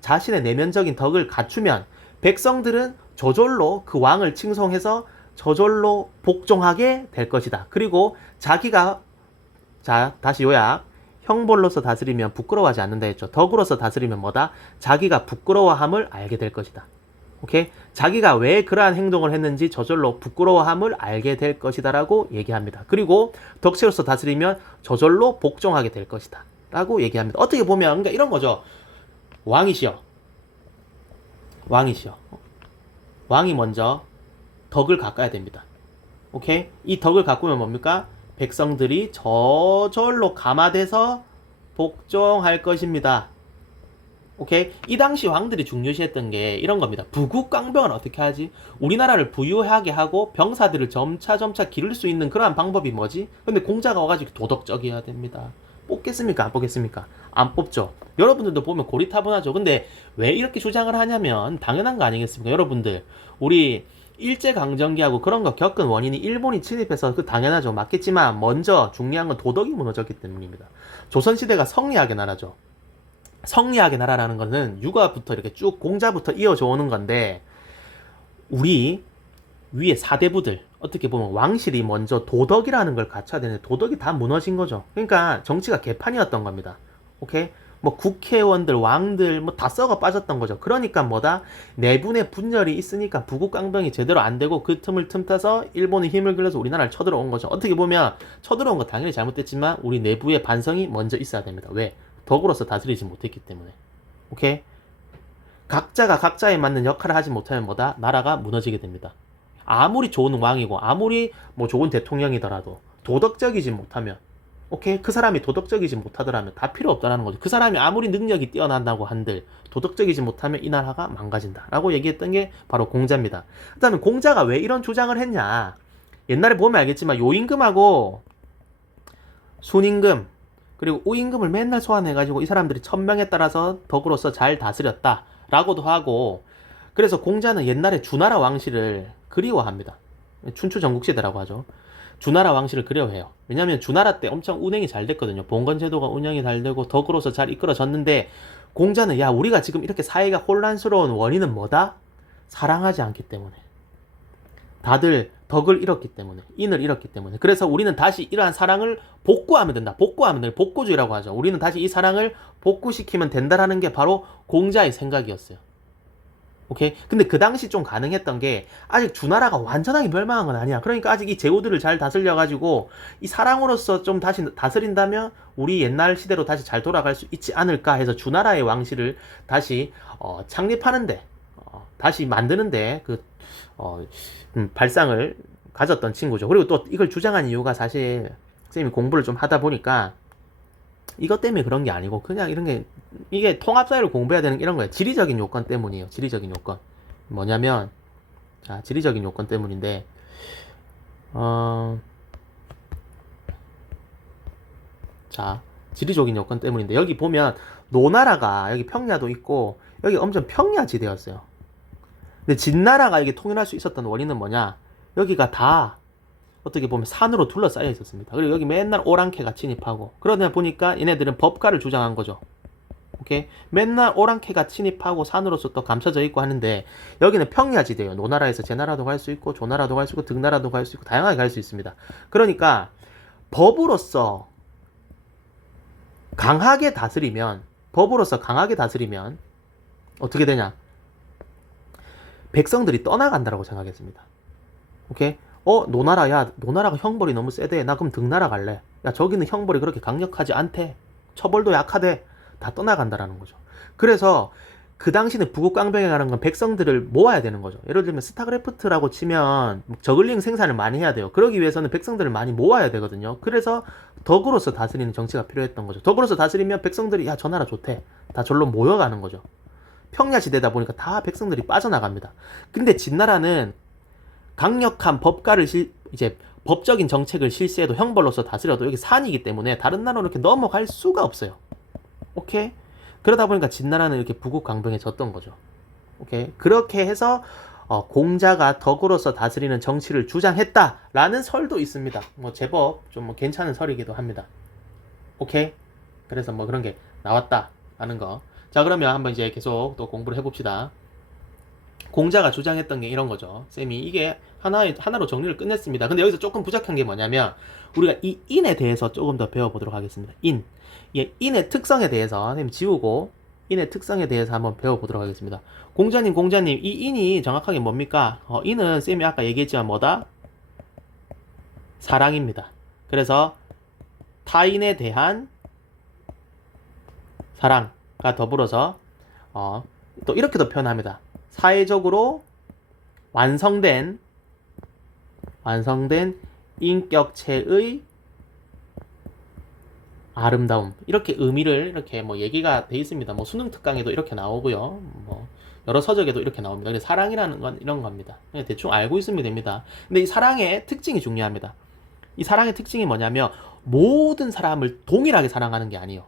자신의 내면적인 덕을 갖추면 백성들은 저절로 그 왕을 칭송해서 저절로 복종하게 될 것이다. 그리고 자기가, 자, 다시 요약. 형벌로서 다스리면 부끄러워하지 않는다 했죠. 덕으로서 다스리면 뭐다? 자기가 부끄러워함을 알게 될 것이다. 오케이? 자기가 왜 그러한 행동을 했는지 저절로 부끄러워함을 알게 될 것이다 라고 얘기합니다. 그리고 덕치로서 다스리면 저절로 복종하게 될 것이다 라고 얘기합니다. 어떻게 보면 그러니까 이런 거죠. 왕이시여. 왕이 먼저 덕을 가까야 됩니다. 오케이? 이 덕을 가꾸면 뭡니까? 백성들이 저절로 감화돼서 복종할 것입니다. 오케이? 이 당시 왕들이 중요시했던 게 이런 겁니다. 부국강병은 어떻게 하지? 우리나라를 부유하게 하고 병사들을 점차 기를 수 있는 그러한 방법이 뭐지? 근데 공자가 와가지고 도덕적이어야 됩니다. 뽑겠습니까? 안 뽑겠습니까? 안 뽑죠. 여러분들도 보면 고리타분하죠. 근데 왜 이렇게 주장을 하냐면 당연한 거 아니겠습니까? 여러분들, 우리 일제강점기하고 그런 거 겪은 원인이 일본이 침입해서 그 당연하죠. 맞겠지만 먼저 중요한 건 도덕이 무너졌기 때문입니다. 조선시대가 성리학의 나라죠. 성리학의 나라라는 것은 육아부터 이렇게 쭉 공자부터 이어져 오는 건데, 우리 위에 사대부들, 어떻게 보면 왕실이 먼저 도덕이라는 걸 갖춰야 되는데 도덕이 다 무너진 거죠. 그러니까 정치가 개판이었던 겁니다. 오케이? 뭐 국회의원들, 왕들 뭐 다 썩어 빠졌던 거죠. 그러니까 뭐다? 내분의 분열이 있으니까 부국강병이 제대로 안 되고 그 틈을 틈타서 일본이 힘을 길러서 우리나라를 쳐들어온 거죠. 어떻게 보면 쳐들어온 거 당연히 잘못됐지만 우리 내부의 반성이 먼저 있어야 됩니다. 왜? 덕으로서 다스리지 못했기 때문에. 오케이? 각자가 각자에 맞는 역할을 하지 못하면 뭐다? 나라가 무너지게 됩니다. 아무리 좋은 왕이고 아무리 뭐 좋은 대통령이더라도 도덕적이지 못하면, 오케이? 그 사람이 도덕적이지 못하더라면 다 필요 없다라는 거죠. 그 사람이 아무리 능력이 뛰어난다고 한들 도덕적이지 못하면 이 나라가 망가진다 라고 얘기했던 게 바로 공자입니다. 그다음에 공자가 왜 이런 주장을 했냐, 옛날에 보면 알겠지만 요임금하고 순임금 그리고 우임금을 맨날 소환해가지고 이 사람들이 천명에 따라서 덕으로서 잘 다스렸다 라고도 하고, 그래서 공자는 옛날에 주나라 왕실을 그리워합니다. 춘추 전국시대라고 하죠. 주나라 왕실을 그리워해요. 왜냐하면 주나라 때 엄청 운행이 잘 됐거든요. 봉건제도가 운영이 잘 되고 덕으로서 잘 이끌어졌는데, 공자는 야, 우리가 지금 이렇게 사회가 혼란스러운 원인은 뭐다? 사랑하지 않기 때문에. 다들 덕을 잃었기 때문에, 인을 잃었기 때문에. 그래서 우리는 다시 이러한 사랑을 복구하면 된다. 복구하면 된다. 복구주의라고 하죠. 우리는 다시 이 사랑을 복구시키면 된다라는 게 바로 공자의 생각이었어요. 오케이? 근데 그 당시 좀 가능했던 게 아직 주나라가 완전하게 멸망한 건 아니야. 그러니까 아직 이 제후들을 잘 다스려가지고 이 사랑으로서 좀 다시 다스린다면 우리 옛날 시대로 다시 잘 돌아갈 수 있지 않을까 해서 주나라의 왕실을 다시 창립하는데, 다시 만드는데 발상을 가졌던 친구죠. 그리고 또 이걸 주장한 이유가 사실 쌤이 공부를 좀 하다 보니까 이것 때문에 그런 게 아니고 그냥 이런 게, 이게 통합사회를 공부해야 되는 이런 거예요. 지리적인 요건 때문이에요. 지리적인 요건. 뭐냐면, 자, 지리적인 요건 때문인데, 자, 지리적인 요건 때문인데, 여기 보면 노나라가 여기 평야도 있고 여기 엄청 평야지대였어요. 근데 진나라가 이게 통일할 수 있었던 원인은 뭐냐? 여기가 다 어떻게 보면 산으로 둘러싸여 있었습니다. 그리고 여기 맨날 오랑캐가 침입하고, 그러다 보니까 얘네들은 법가를 주장한 거죠. 오케이? 맨날 오랑캐가 침입하고 산으로서 또 감춰져 있고 하는데, 여기는 평야지대예요. 노나라에서 제나라도 갈 수 있고 조나라도 갈 수 있고 득나라도 갈 수 있고 다양하게 갈 수 있습니다. 그러니까 법으로서 강하게 다스리면 어떻게 되냐? 백성들이 떠나간다라고 생각했습니다. 오케이? 노나라, 야, 노나라가 형벌이 너무 세대. 나 그럼 득나라 갈래. 야, 저기는 형벌이 그렇게 강력하지 않대. 처벌도 약하대. 다 떠나간다라는 거죠. 그래서 그 당시는 부국강병에 가는 건 백성들을 모아야 되는 거죠. 예를 들면 스타크래프트라고 치면 저글링 생산을 많이 해야 돼요. 그러기 위해서는 백성들을 많이 모아야 되거든요. 그래서 덕으로서 다스리는 정치가 필요했던 거죠. 덕으로서 다스리면 백성들이 야, 저 나라 좋대. 다 절로 모여가는 거죠. 평야지대다 보니까 다 백성들이 빠져나갑니다. 근데 진나라는 강력한 법가를 이제 법적인 정책을 실시해도 형벌로서 다스려도 여기 산이기 때문에 다른 나라로 이렇게 넘어갈 수가 없어요. 오케이? 그러다 보니까 진나라는 이렇게 부국강병에 졌던 거죠. 오케이? 그렇게 해서 공자가 덕으로서 다스리는 정치를 주장했다라는 설도 있습니다. 뭐 제법 좀 뭐 괜찮은 설이기도 합니다. 오케이? 그래서 뭐 그런 게 나왔다라는 거. 자, 그러면 한번 이제 계속 또 공부를 해봅시다. 공자가 주장했던 게 이런 거죠. 쌤이 이게 하나로 정리를 끝냈습니다. 근데 여기서 조금 부족한 게 뭐냐면, 우리가 이 인에 대해서 조금 더 배워보도록 하겠습니다. 인의 특성에 대해서 쌤 지우고 인의 특성에 대해서 한번 배워보도록 하겠습니다. 공자님, 이 인이 정확하게 뭡니까? 인은 쌤이 아까 얘기했지만 뭐다? 사랑입니다. 그래서 타인에 대한 사랑과 더불어서 또 이렇게도 표현합니다. 사회적으로 완성된 인격체의 아름다움, 이렇게 의미를 이렇게 뭐 얘기가 돼 있습니다. 뭐 수능 특강에도 이렇게 나오고요. 뭐 여러 서적에도 이렇게 나옵니다. 근데 사랑이라는 건 이런 겁니다. 그냥 대충 알고 있으면 됩니다. 근데 이 사랑의 특징이 중요합니다. 이 사랑의 특징이 뭐냐면 모든 사람을 동일하게 사랑하는 게 아니에요.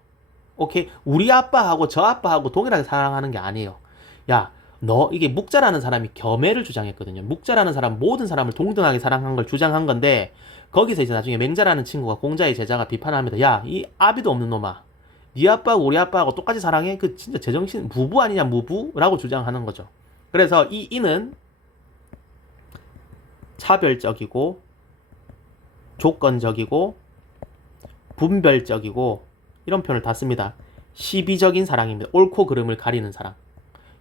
오케이? 우리 아빠하고 저 아빠하고 동일하게 사랑하는 게 아니에요. 야, 너, 이게 묵자라는 사람이 겸해를 주장했거든요. 묵자라는 사람, 모든 사람을 동등하게 사랑한 걸 주장한 건데, 거기서 이제 나중에 맹자라는 친구가 공자의 제자가 비판합니다. 야, 이 아비도 없는 놈아, 네 아빠하고 우리 아빠하고 똑같이 사랑해? 그 진짜 제정신 무부 아니냐, 무부? 라고 주장하는 거죠. 그래서 이 인은 차별적이고 조건적이고 분별적이고 이런 표현을 다 씁니다. 시비적인 사랑입니다. 옳고 그름을 가리는 사랑.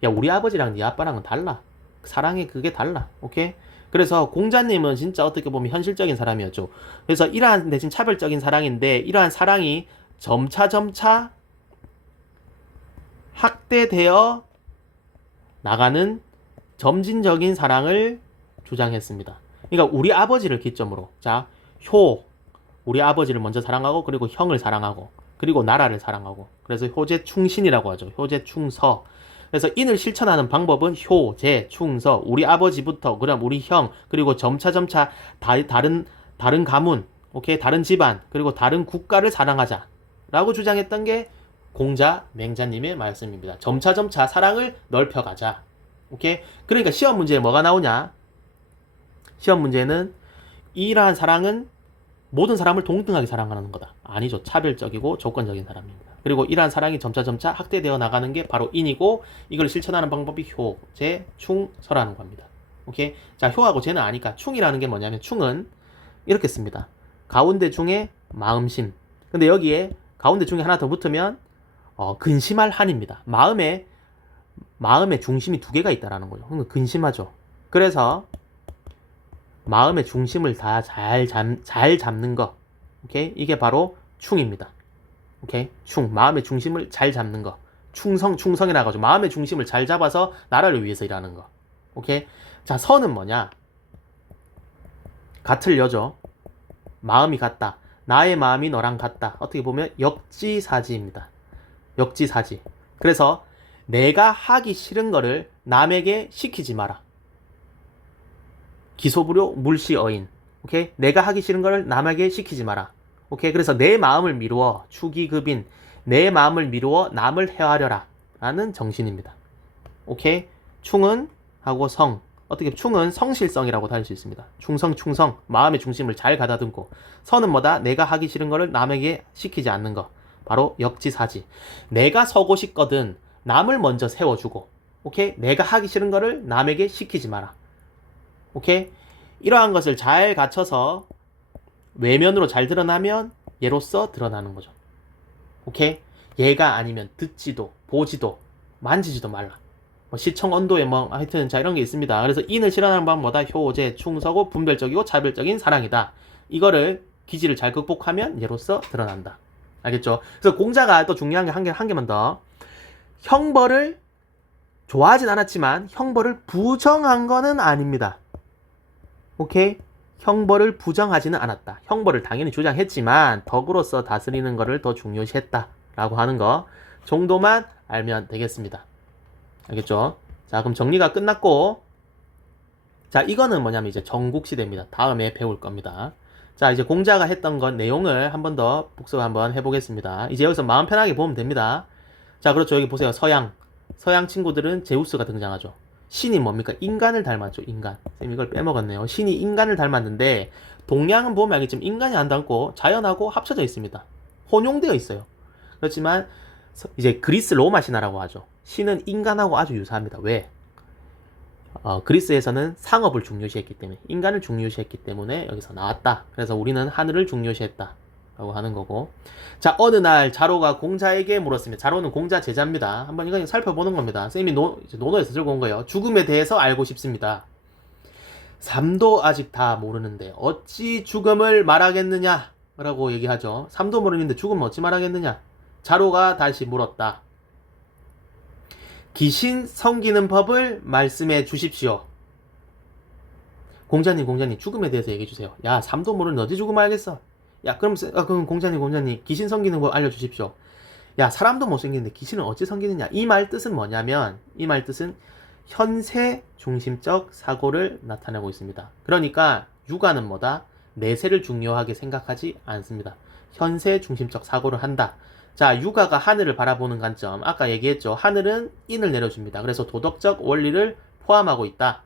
야, 우리 아버지랑 네 아빠랑은 달라. 사랑의 그게 달라. 오케이? 그래서 공자님은 진짜 어떻게 보면 현실적인 사람이었죠. 그래서 이러한 대신 차별적인 사랑인데 이러한 사랑이 점차 확대되어 나가는 점진적인 사랑을 주장했습니다. 그러니까 우리 아버지를 기점으로 자, 우리 아버지를 먼저 사랑하고 그리고 형을 사랑하고 그리고 나라를 사랑하고 그래서 효제충신이라고 하죠. 효제충서. 그래서 인을 실천하는 방법은 효제충서. 우리 아버지부터 그럼 우리 형 그리고 점차 다른 가문, 오케이, 다른 집안 그리고 다른 국가를 사랑하자라고 주장했던 게 공자 맹자님의 말씀입니다. 점차 사랑을 넓혀가자. 오케이? 그러니까 시험 문제에 뭐가 나오냐? 시험 문제는 이러한 사랑은 모든 사람을 동등하게 사랑하는 거다. 아니죠. 차별적이고 조건적인 사람입니다. 그리고 이러한 사랑이 점차 확대되어 나가는 게 바로 인이고 이걸 실천하는 방법이 효, 제, 충, 서라는 겁니다. 오케이? 자, 효하고 제는 아니까 충이라는 게 뭐냐면 충은 이렇게 씁니다. 가운데 중에 마음심. 근데 여기에 가운데 중에 하나 더 붙으면 근심할 한입니다. 마음의 중심이 두 개가 있다라는 거죠. 그러니까 근심하죠. 그래서 마음의 중심을 다 잘 잡는 거. 오케이? 이게 바로 충입니다. 오케이? 마음의 중심을 잘 잡는 거. 충성이라고 하죠. 마음의 중심을 잘 잡아서 나라를 위해서 일하는 거. 오케이? 자, 서는 뭐냐? 같을 여죠. 마음이 같다. 나의 마음이 너랑 같다. 어떻게 보면 역지사지입니다. 역지사지. 그래서 내가 하기 싫은 거를 남에게 시키지 마라. 기소부려 물시어인. 오케이? 내가 하기 싫은 거를 남에게 시키지 마라. 오케이? 그래서 내 마음을 미루어 추기급인. 내 마음을 미루어 남을 헤아려라. 라는 정신입니다. 오케이? 충은 하고 성. 어떻게 충은 성실성이라고도 할 수 있습니다. 충성. 마음의 중심을 잘 가다듬고. 서는 뭐다? 내가 하기 싫은 거를 남에게 시키지 않는 거. 바로 역지사지. 내가 서고 싶거든 남을 먼저 세워주고. 오케이? 내가 하기 싫은 거를 남에게 시키지 마라. 오케이? 이러한 것을 잘 갖춰서 외면으로 잘 드러나면 얘로서 드러나는 거죠. 오케이? 얘가 아니면 듣지도 보지도 만지지도 말라. 시청 온도에 하여튼 자 이런 게 있습니다. 그래서 인을 실현하는 방법보다 효제, 충서고 분별적이고 차별적인 사랑이다. 이거를 기지를 잘 극복하면 얘로서 드러난다. 알겠죠? 그래서 공자가 또 중요한 게 한 개만 더. 형벌을 좋아하진 않았지만 형벌을 부정한 거는 아닙니다. 오케이? 형벌을 부정하지는 않았다. 형벌을 당연히 주장했지만 덕으로서 다스리는 거를 더 중요시했다. 라고 하는 거 정도만 알면 되겠습니다. 알겠죠? 자, 그럼 정리가 끝났고, 자, 이거는 뭐냐면 이제 전국시대입니다. 다음에 배울 겁니다. 자, 이제 공자가 했던 건 내용을 한 번 더 복습 한번 해보겠습니다. 이제 여기서 마음 편하게 보면 됩니다. 자, 그렇죠. 여기 보세요. 서양 친구들은 제우스가 등장하죠. 신이 뭡니까? 인간을 닮았죠. 인간. 쌤 이걸 빼먹었네요. 신이 인간을 닮았는데 동양은 보면 알겠지만 인간이 안 닮고 자연하고 합쳐져 있습니다. 혼용되어 있어요. 그렇지만 이제 그리스 로마 신화라고 하죠. 신은 인간하고 아주 유사합니다. 왜? 그리스에서는 상업을 중요시했기 때문에, 인간을 중요시했기 때문에 여기서 나왔다. 그래서 우리는 하늘을 중요시했다 라고 하는 거고. 자, 어느 날 자로가 공자에게 물었습니다. 자로는 공자 제자입니다. 한번 이거 살펴보는 겁니다. 쌤이 논어에서 들고 온 거예요. 죽음에 대해서 알고 싶습니다. 삼도 아직 다 모르는데 어찌 죽음을 말하겠느냐 라고 얘기하죠. 삼도 모르는데 죽음을 어찌 말하겠느냐. 자로가 다시 물었다. 귀신 섬기는 법을 말씀해 주십시오. 공자님 죽음에 대해서 얘기해 주세요. 야, 삼도 모르는 어디 죽음 알겠어? 야, 그럼 공자님 귀신 섬기는 법 알려주십시오. 야, 사람도 못생기는데 귀신을 어찌 섬기느냐. 이 말 뜻은 뭐냐면, 이 말 뜻은 현세 중심적 사고를 나타내고 있습니다. 그러니까 육아는 뭐다? 내세를 중요하게 생각하지 않습니다. 현세 중심적 사고를 한다. 자, 육아가 하늘을 바라보는 관점. 아까 얘기했죠. 하늘은 인을 내려줍니다. 그래서 도덕적 원리를 포함하고 있다.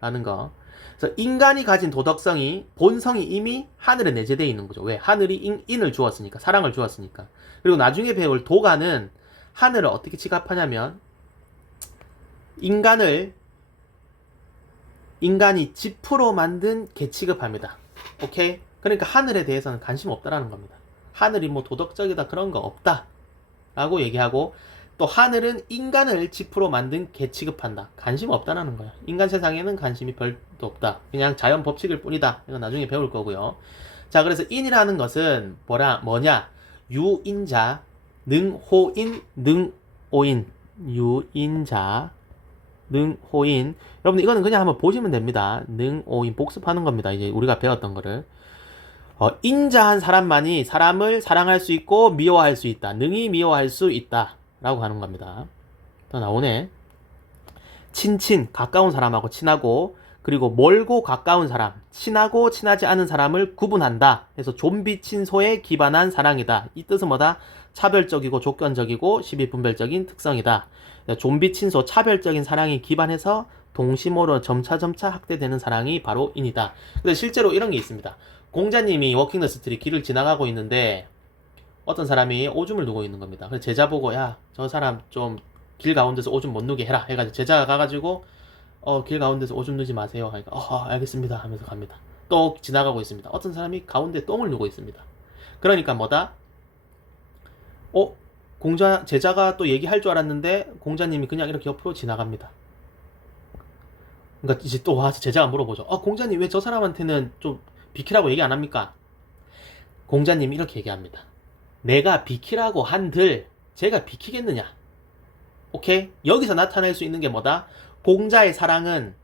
라는 거. 그래서 인간이 가진 도덕성이, 본성이 이미 하늘에 내재되어 있는 거죠. 왜? 하늘이 인을 주었으니까. 사랑을 주었으니까. 그리고 나중에 배울 도가는 하늘을 어떻게 취급하냐면, 인간이 지프로 만든 개 취급합니다. 오케이? 그러니까 하늘에 대해서는 관심 없다라는 겁니다. 하늘이 뭐 도덕적이다 그런 거 없다. 라고 얘기하고, 또 하늘은 인간을 지프로 만든 개 취급한다. 관심 없다라는 거야. 인간 세상에는 관심이 별도 없다. 그냥 자연 법칙일 뿐이다. 이거 나중에 배울 거고요. 자, 그래서 인이라는 것은 뭐냐? 유인자, 능호인, 능오인. 유인자, 능호인. 여러분들 이거는 그냥 한번 보시면 됩니다. 능오인 복습하는 겁니다. 이제 우리가 배웠던 거를. 인자한 사람만이 사람을 사랑할 수 있고 미워할 수 있다. 능히 미워할 수 있다. 라고 하는 겁니다. 또 나오네. 친친, 가까운 사람하고 친하고, 그리고 멀고 가까운 사람, 친하고 친하지 않은 사람을 구분한다. 그래서 좀비 친소에 기반한 사랑이다. 이 뜻은 뭐다? 차별적이고 조건적이고 시비분별적인 특성이다. 좀비 친소, 차별적인 사랑이 기반해서 동심으로 점차 확대되는 사랑이 바로 인이다. 근데 실제로 이런 게 있습니다. 공자님이 워킹 더 스트리트 길을 지나가고 있는데 어떤 사람이 오줌을 누고 있는 겁니다. 그래서 제자 보고, 야, 저 사람 좀 길 가운데서 오줌 못 누게 해라 해가지고 제자가 가가지고 길 가운데서 오줌 누지 마세요 하니까 알겠습니다 하면서 갑니다. 또 지나가고 있습니다. 어떤 사람이 가운데 똥을 누고 있습니다. 그러니까 뭐다? 제자가 또 얘기할 줄 알았는데 공자님이 그냥 이렇게 옆으로 지나갑니다. 그러니까 이제 또 와서 제자가 물어보죠. 공자님 왜 저 사람한테는 좀 비키라고 얘기 안 합니까? 공자님이 이렇게 얘기합니다. 내가 비키라고 한들 제가 비키겠느냐? 오케이? 여기서 나타낼 수 있는 게 뭐다? 공자의 사랑은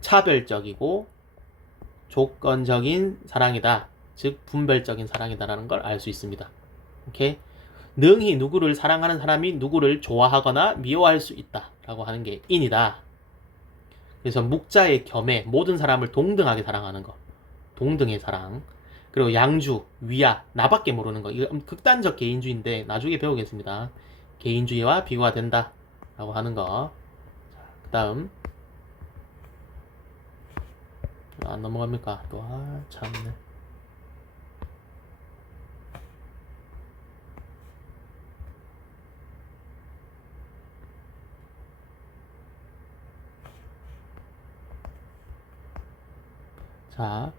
차별적이고 조건적인 사랑이다. 즉 분별적인 사랑이다라는 걸 알 수 있습니다. 오케이? 능히 누구를 사랑하는 사람이 누구를 좋아하거나 미워할 수 있다 라고 하는 게 인이다. 그래서 묵자의 겸해 모든 사람을 동등하게 사랑하는 거, 동등의 사랑. 그리고 양주, 위야, 나밖에 모르는 거. 이거 극단적 개인주의인데 나중에 배우겠습니다. 개인주의와 비교가 된다 라고 하는 거. 그 다음 안 넘어갑니까? 또 참네. 자,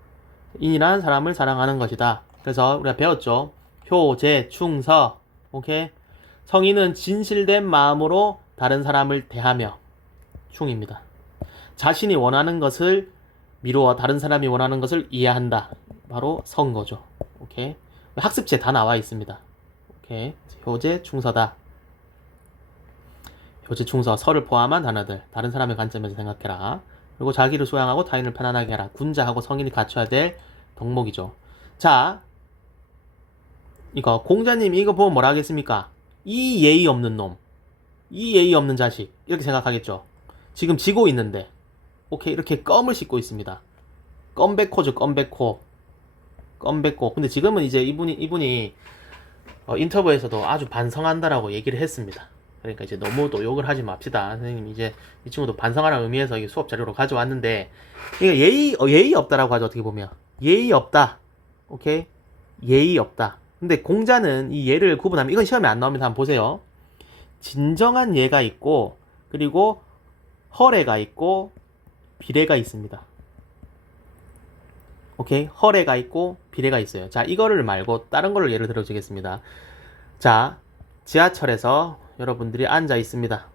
인이란 사람을 사랑하는 것이다. 그래서 우리가 배웠죠. 효제, 충서. 오케이? 성인은 진실된 마음으로 다른 사람을 대하며 충입니다. 자신이 원하는 것을 미루어 다른 사람이 원하는 것을 이해한다. 바로 성거죠. 오케이? 학습지에 다 나와 있습니다. 오케이? 효제, 충서다. 효제, 충서, 서를 포함한 단어들. 다른 사람의 관점에서 생각해라. 그리고 자기를 소양하고 타인을 편안하게 해라. 군자하고 성인이 갖춰야 될 덕목이죠. 자, 이거 공자님이 이거 보면 뭐라 하겠습니까? 이 예의 없는 놈, 이 예의 없는 자식, 이렇게 생각하겠죠. 지금 지고 있는데, 오케이, 이렇게 껌을 씹고 있습니다. 껌백호죠, 껌백호. 껌백호. 근데 지금은 이제 이분이 인터뷰에서도 아주 반성한다라고 얘기를 했습니다. 그러니까 이제 너무 또 욕을 하지 맙시다. 선생님, 이제 이 친구도 반성하라는 의미에서 이게 수업 자료로 가져왔는데, 이게 예의 없다라고 하죠, 어떻게 보면. 예의 없다. 오케이? 예의 없다. 근데 공자는 이 예를 구분하면, 이건 시험에 안 나옵니다. 한번 보세요. 진정한 예가 있고, 그리고 허례가 있고, 비례가 있습니다. 오케이? 허례가 있고, 비례가 있어요. 자, 이거를 말고 다른 걸로 예를 들어 주겠습니다. 자, 지하철에서 여러분들이 앉아 있습니다.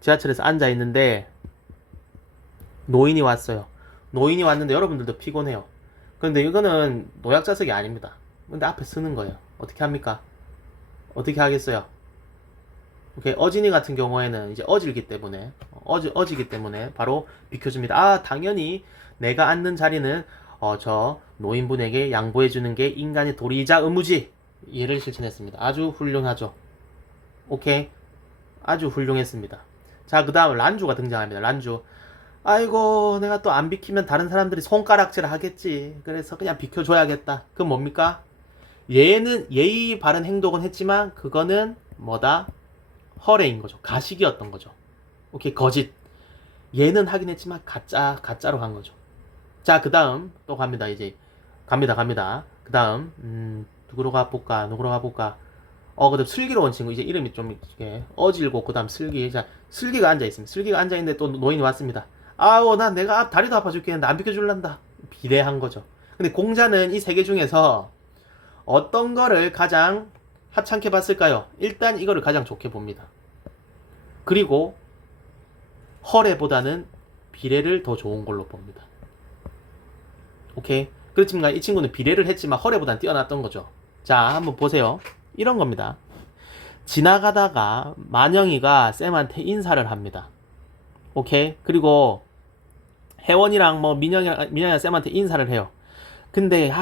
지하철에서 앉아 있는데, 노인이 왔어요. 노인이 왔는데 여러분들도 피곤해요. 그런데 이거는 노약자석이 아닙니다. 근데 앞에 쓰는 거예요. 어떻게 합니까? 어떻게 하겠어요? 오케이. 어진이 같은 경우에는 이제 어지기 때문에 바로 비켜줍니다. 당연히 내가 앉는 자리는 저 노인분에게 양보해주는 게 인간의 도리이자 의무지. 예를 실천했습니다. 아주 훌륭하죠. 오케이. 아주 훌륭했습니다. 자, 그 다음 란주가 등장합니다. 란주. 아이고, 내가 또 안 비키면 다른 사람들이 손가락질 하겠지. 그래서 그냥 비켜줘야겠다. 그건 뭡니까? 얘는 예의 바른 행동은 했지만 그거는 뭐다? 허례인 거죠. 가식이었던 거죠. 오케이, 거짓. 얘는 하긴 했지만 가짜로 한 거죠. 자, 그 다음 또 갑니다. 이제 갑니다. 그 다음 누구로 가볼까? 그다음 슬기로운 친구. 이제 이름이 좀 이렇게 어질고 그 다음 슬기. 자, 슬기가 앉아있습니다. 슬기가 앉아있는데 또 노인이 왔습니다. 난 내가 다리도 아파 죽겠는데 안 비켜줄란다. 비례한 거죠. 근데 공자는 이 세 개 중에서 어떤 거를 가장 하찮게 봤을까요? 일단 이거를 가장 좋게 봅니다. 그리고 허례보다는 비례를 더 좋은 걸로 봅니다. 오케이? 그렇지만 이 친구는 비례를 했지만 허례보다는 뛰어났던 거죠. 자, 한번 보세요. 이런 겁니다. 지나가다가 만영이가 쌤한테 인사를 합니다. 오케이? 그리고 혜원이랑 뭐 민영이랑 쌤한테 인사를 해요. 근데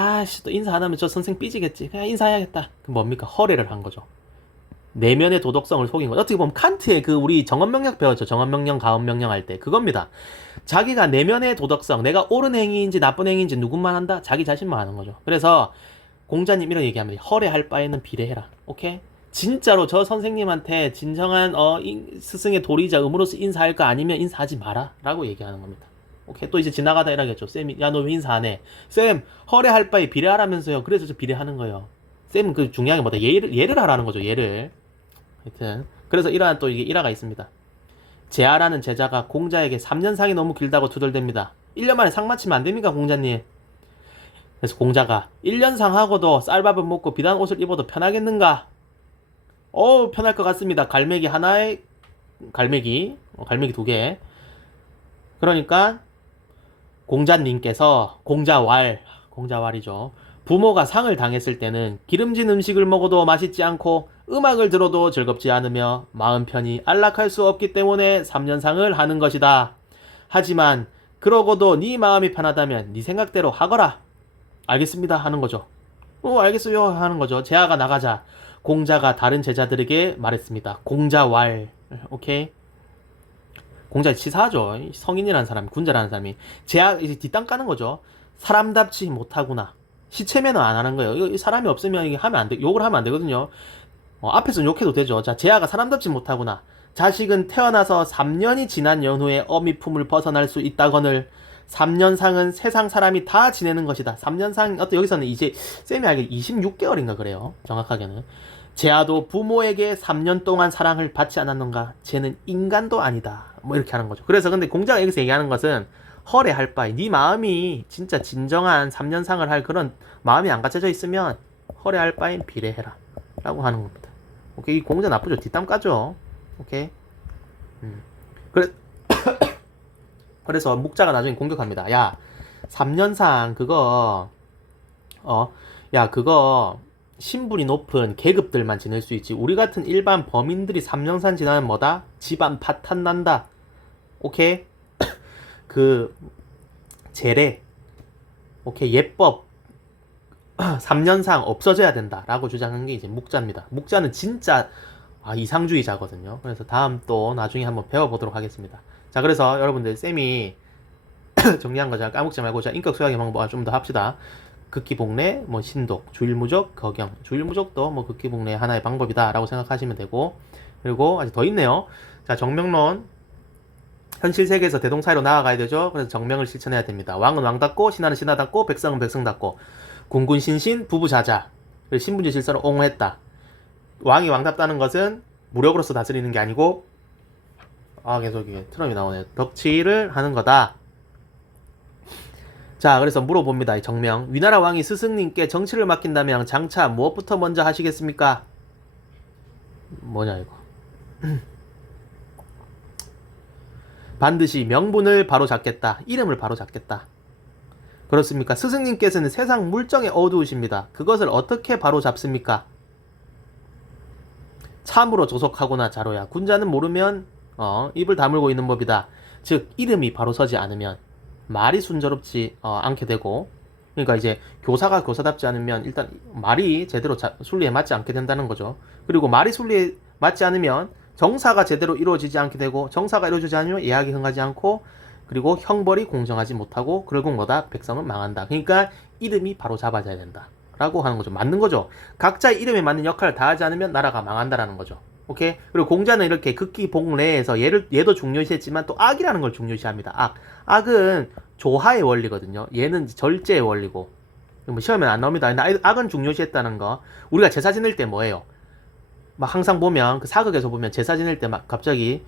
또 인사 안 하면 저 선생 삐지겠지. 그냥 인사해야겠다. 그럼 뭡니까? 허례를 한 거죠. 내면의 도덕성을 속인 거죠. 어떻게 보면 칸트의 그 우리 정언명령 배웠죠. 정언명령, 가언명령 할 때 그겁니다. 자기가 내면의 도덕성, 내가 옳은 행위인지 나쁜 행위인지 누군만 한다? 자기 자신만 하는 거죠. 그래서 공자님 이런 얘기합니다. 허례할 바에는 비례해라. 오케이? 진짜로 저 선생님한테 진정한 스승의 도리자 음으로서 인사할 거 아니면 인사하지 마라 라고 얘기하는 겁니다. 오케이? 또 이제 지나가다 이러겠죠. 쌤이 야 너 왜 인사 안 해? 쌤 허례할 바에 비례하라면서요. 그래서 저 비례하는 거예요. 쌤은 그 중요한 게 뭐다? 예를 하라는 거죠. 예를. 하여튼 그래서 이러한 또 이게 일화가 있습니다. 제아라는 제자가 공자에게 3년상이 너무 길다고 투덜댑니다. 1년 만에 상 맞히면 안 됩니까 공자님? 그래서 공자가 1년상 하고도 쌀밥을 먹고 비단 옷을 입어도 편하겠는가? 편할 것 같습니다. 갈매기 하나에 갈매기 2개. 그러니까 공자님께서 공자왈이죠. 부모가 상을 당했을 때는 기름진 음식을 먹어도 맛있지 않고 음악을 들어도 즐겁지 않으며 마음 편히 안락할 수 없기 때문에 3년상을 하는 것이다. 하지만 그러고도 네 마음이 편하다면 네 생각대로 하거라. 알겠습니다 하는 거죠. 알겠어요 하는 거죠. 제아가 나가자 공자가 다른 제자들에게 말했습니다. 공자왈. 오케이? 공자 치사하죠. 성인이라는 사람이, 군자라는 사람이 제아 이제 뒷땅 까는 거죠. 사람답지 못하구나. 시체면은 안 하는 거예요. 이 사람이 없으면 이게 하면 안 돼. 욕을 하면 안 되거든요. 앞에서는 욕해도 되죠. 자, 제아가 사람답지 못하구나. 자식은 태어나서 3년이 지난 연후에 어미 품을 벗어날 수 있다거늘 3년상은 세상 사람이 다 지내는 것이다. 3년상 여기서는 이제 쌤이 알기 26개월인가 그래요. 정확하게는. 제아도 부모에게 3년 동안 사랑을 받지 않았는가? 쟤는 인간도 아니다. 뭐 이렇게 하는 거죠. 그래서 근데 공자가 여기서 얘기하는 것은 허례할 바에 네 마음이 진짜 진정한 3년상을 할 그런 마음이 안 갖춰져 있으면 허례할 바엔 비례해라 라고 하는 겁니다. 오케이? 이 공자 나쁘죠? 뒷담 까죠? 오케이? 그래서 묵자가 나중에 공격합니다. 야 3년상 그거 신분이 높은 계급들만 지낼 수 있지 우리 같은 일반 범인들이 3년상 지나면 뭐다? 집안 파탄 난다. 오케이? 그 제례 오케이 예법 3년상 없어져야 된다 라고 주장한 게 이제 묵자입니다. 묵자는 진짜 이상주의자거든요. 그래서 다음 또 나중에 한번 배워보도록 하겠습니다. 자, 그래서 여러분들 쌤이 정리한 거 잘 까먹지 말고 자 인격 소양의 방법 좀 더 합시다. 극기복례, 뭐 신독, 주일무적, 거경. 주일무적도 뭐 극기복례 하나의 방법이다 라고 생각하시면 되고, 그리고 아직 더 있네요. 자, 정명론. 현실 세계에서 대동사회로 나아가야 되죠. 그래서 정명을 실천해야 됩니다. 왕은 왕답고 신하는 신하답고 백성은 백성답고 군군신신 부부자자. 신분제 질서를 옹호했다. 왕이 왕답다는 것은 무력으로서 다스리는 게 아니고 계속 이게 트럼이 나오네. 덕치를 하는 거다. 자, 그래서 물어봅니다. 이 정명. 위나라 왕이 스승님께 정치를 맡긴다면 장차 무엇부터 먼저 하시겠습니까? 뭐냐 이거. 반드시 명분을 바로잡겠다. 이름을 바로잡겠다. 그렇습니까? 스승님께서는 세상 물정에 어두우십니다. 그것을 어떻게 바로잡습니까? 참으로 조속하구나 자로야. 군자는 모르면 입을 다물고 있는 법이다. 즉 이름이 바로 서지 않으면 말이 순조롭지 않게 되고, 그러니까 이제 교사가 교사답지 않으면 일단 말이 제대로 순리에 맞지 않게 된다는 거죠. 그리고 말이 순리에 맞지 않으면 정사가 제대로 이루어지지 않게 되고, 정사가 이루어지지 않으면 예학이 흥하지 않고, 그리고 형벌이 공정하지 못하고, 결국 뭐다? 백성은 망한다. 그러니까 이름이 바로 잡아져야 된다 라고 하는 거죠. 맞는 거죠. 각자의 이름에 맞는 역할을 다하지 않으면 나라가 망한다라는 거죠. 오케이? 그리고 공자는 이렇게 극기복례에서 얘도 중요시했지만 또 악이라는 걸 중요시합니다. 악은 조화의 원리거든요. 얘는 절제의 원리고. 뭐 시험에 안 나옵니다. 근데 악은 중요시했다는 거. 우리가 제사 지낼 때 뭐예요? 막 항상 보면 그 사극에서 보면 제사 지낼 때 막 갑자기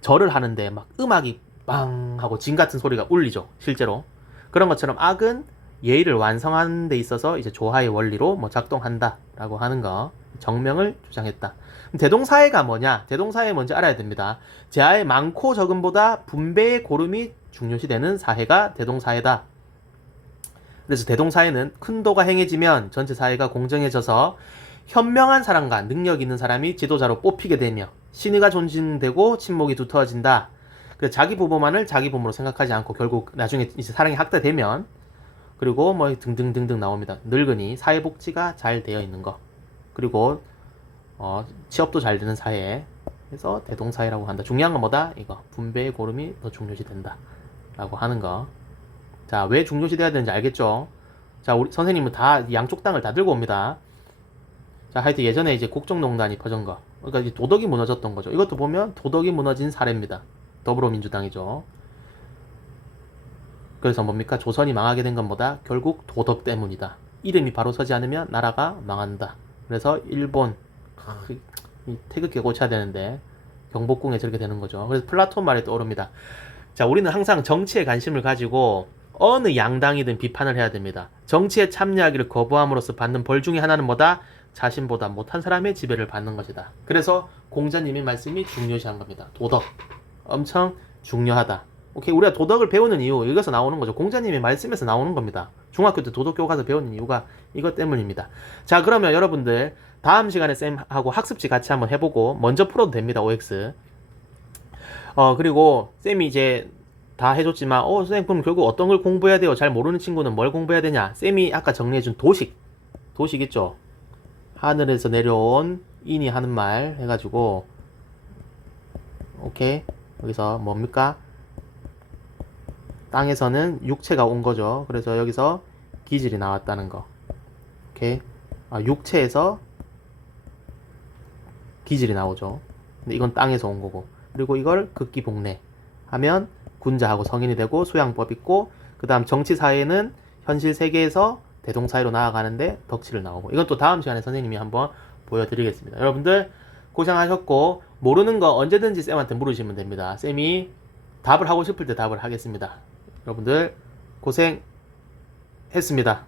절을 하는데 막 음악이 빵 하고 진 같은 소리가 울리죠. 실제로. 그런 것처럼 악은 예의를 완성하는 데 있어서 이제 조화의 원리로 뭐 작동한다라고 하는 거 정명을 주장했다. 대동사회가 뭐냐? 대동사회 먼저 알아야 됩니다. 제하의 많고 적음보다 분배의 고름이 중요시되는 사회가 대동사회다. 그래서 대동사회는 큰 도가 행해지면 전체 사회가 공정해져서 현명한 사람과 능력 있는 사람이 지도자로 뽑히게 되며 신의가 존중되고 친목이 두터워진다. 그래서 자기 부모만을 자기 부모로 생각하지 않고 결국 나중에 이제 사랑이 확대되면 그리고 뭐 등등등등 나옵니다. 늙으니 사회복지가 잘 되어 있는 거. 그리고 취업도 잘 되는 사회. 그래서 대동사회라고 한다. 중요한 건 뭐다? 이거 분배의 고름이 더 중요시 된다. 라고 하는 거. 자, 왜 중요시 돼야 되는지 알겠죠? 자, 우리 선생님은 다 양쪽 땅을 다 들고 옵니다. 자, 하여튼 예전에 이제 국정농단이 퍼진 거. 그러니까 이제 도덕이 무너졌던 거죠. 이것도 보면 도덕이 무너진 사례입니다. 더불어민주당이죠. 그래서 뭡니까? 조선이 망하게 된 것보다 결국 도덕 때문이다. 이름이 바로 서지 않으면 나라가 망한다. 그래서 일본 태극기 고쳐야 되는데 경복궁에 저렇게 되는 거죠. 그래서 플라톤 말이 떠오릅니다. 자, 우리는 항상 정치에 관심을 가지고 어느 양당이든 비판을 해야 됩니다. 정치에 참여하기를 거부함으로써 받는 벌 중에 하나는 뭐다? 자신보다 못한 사람의 지배를 받는 것이다. 그래서 공자님의 말씀이 중요시한 겁니다. 도덕 엄청 중요하다. 오케이, 우리가 도덕을 배우는 이유 여기서 나오는 거죠. 공자님의 말씀에서 나오는 겁니다. 중학교 때 도덕교 가서 배우는 이유가 이것 때문입니다. 자, 그러면 여러분들 다음 시간에 쌤하고 학습지 같이 한번 해보고 먼저 풀어도 됩니다. OX. 그리고 쌤이 이제 다 해줬지만 선생님 그럼 결국 어떤 걸 공부해야 돼요? 잘 모르는 친구는 뭘 공부해야 되냐? 쌤이 아까 정리해준 도식 있죠? 하늘에서 내려온 인이 하는 말 해가지고 오케이, 여기서 뭡니까? 땅에서는 육체가 온 거죠. 그래서 여기서 기질이 나왔다는 거. 오케이. 육체에서 기질이 나오죠. 근데 이건 땅에서 온 거고. 그리고 이걸 극기복례 하면 군자하고 성인이 되고 수양법 있고, 그 다음 정치사회는 현실 세계에서 대동사회로 나아가는데 덕치를 나오고. 이건 또 다음 시간에 선생님이 한번 보여드리겠습니다. 여러분들 고생하셨고, 모르는 거 언제든지 쌤한테 물으시면 됩니다. 쌤이 답을 하고 싶을 때 답을 하겠습니다. 여러분들 고생했습니다.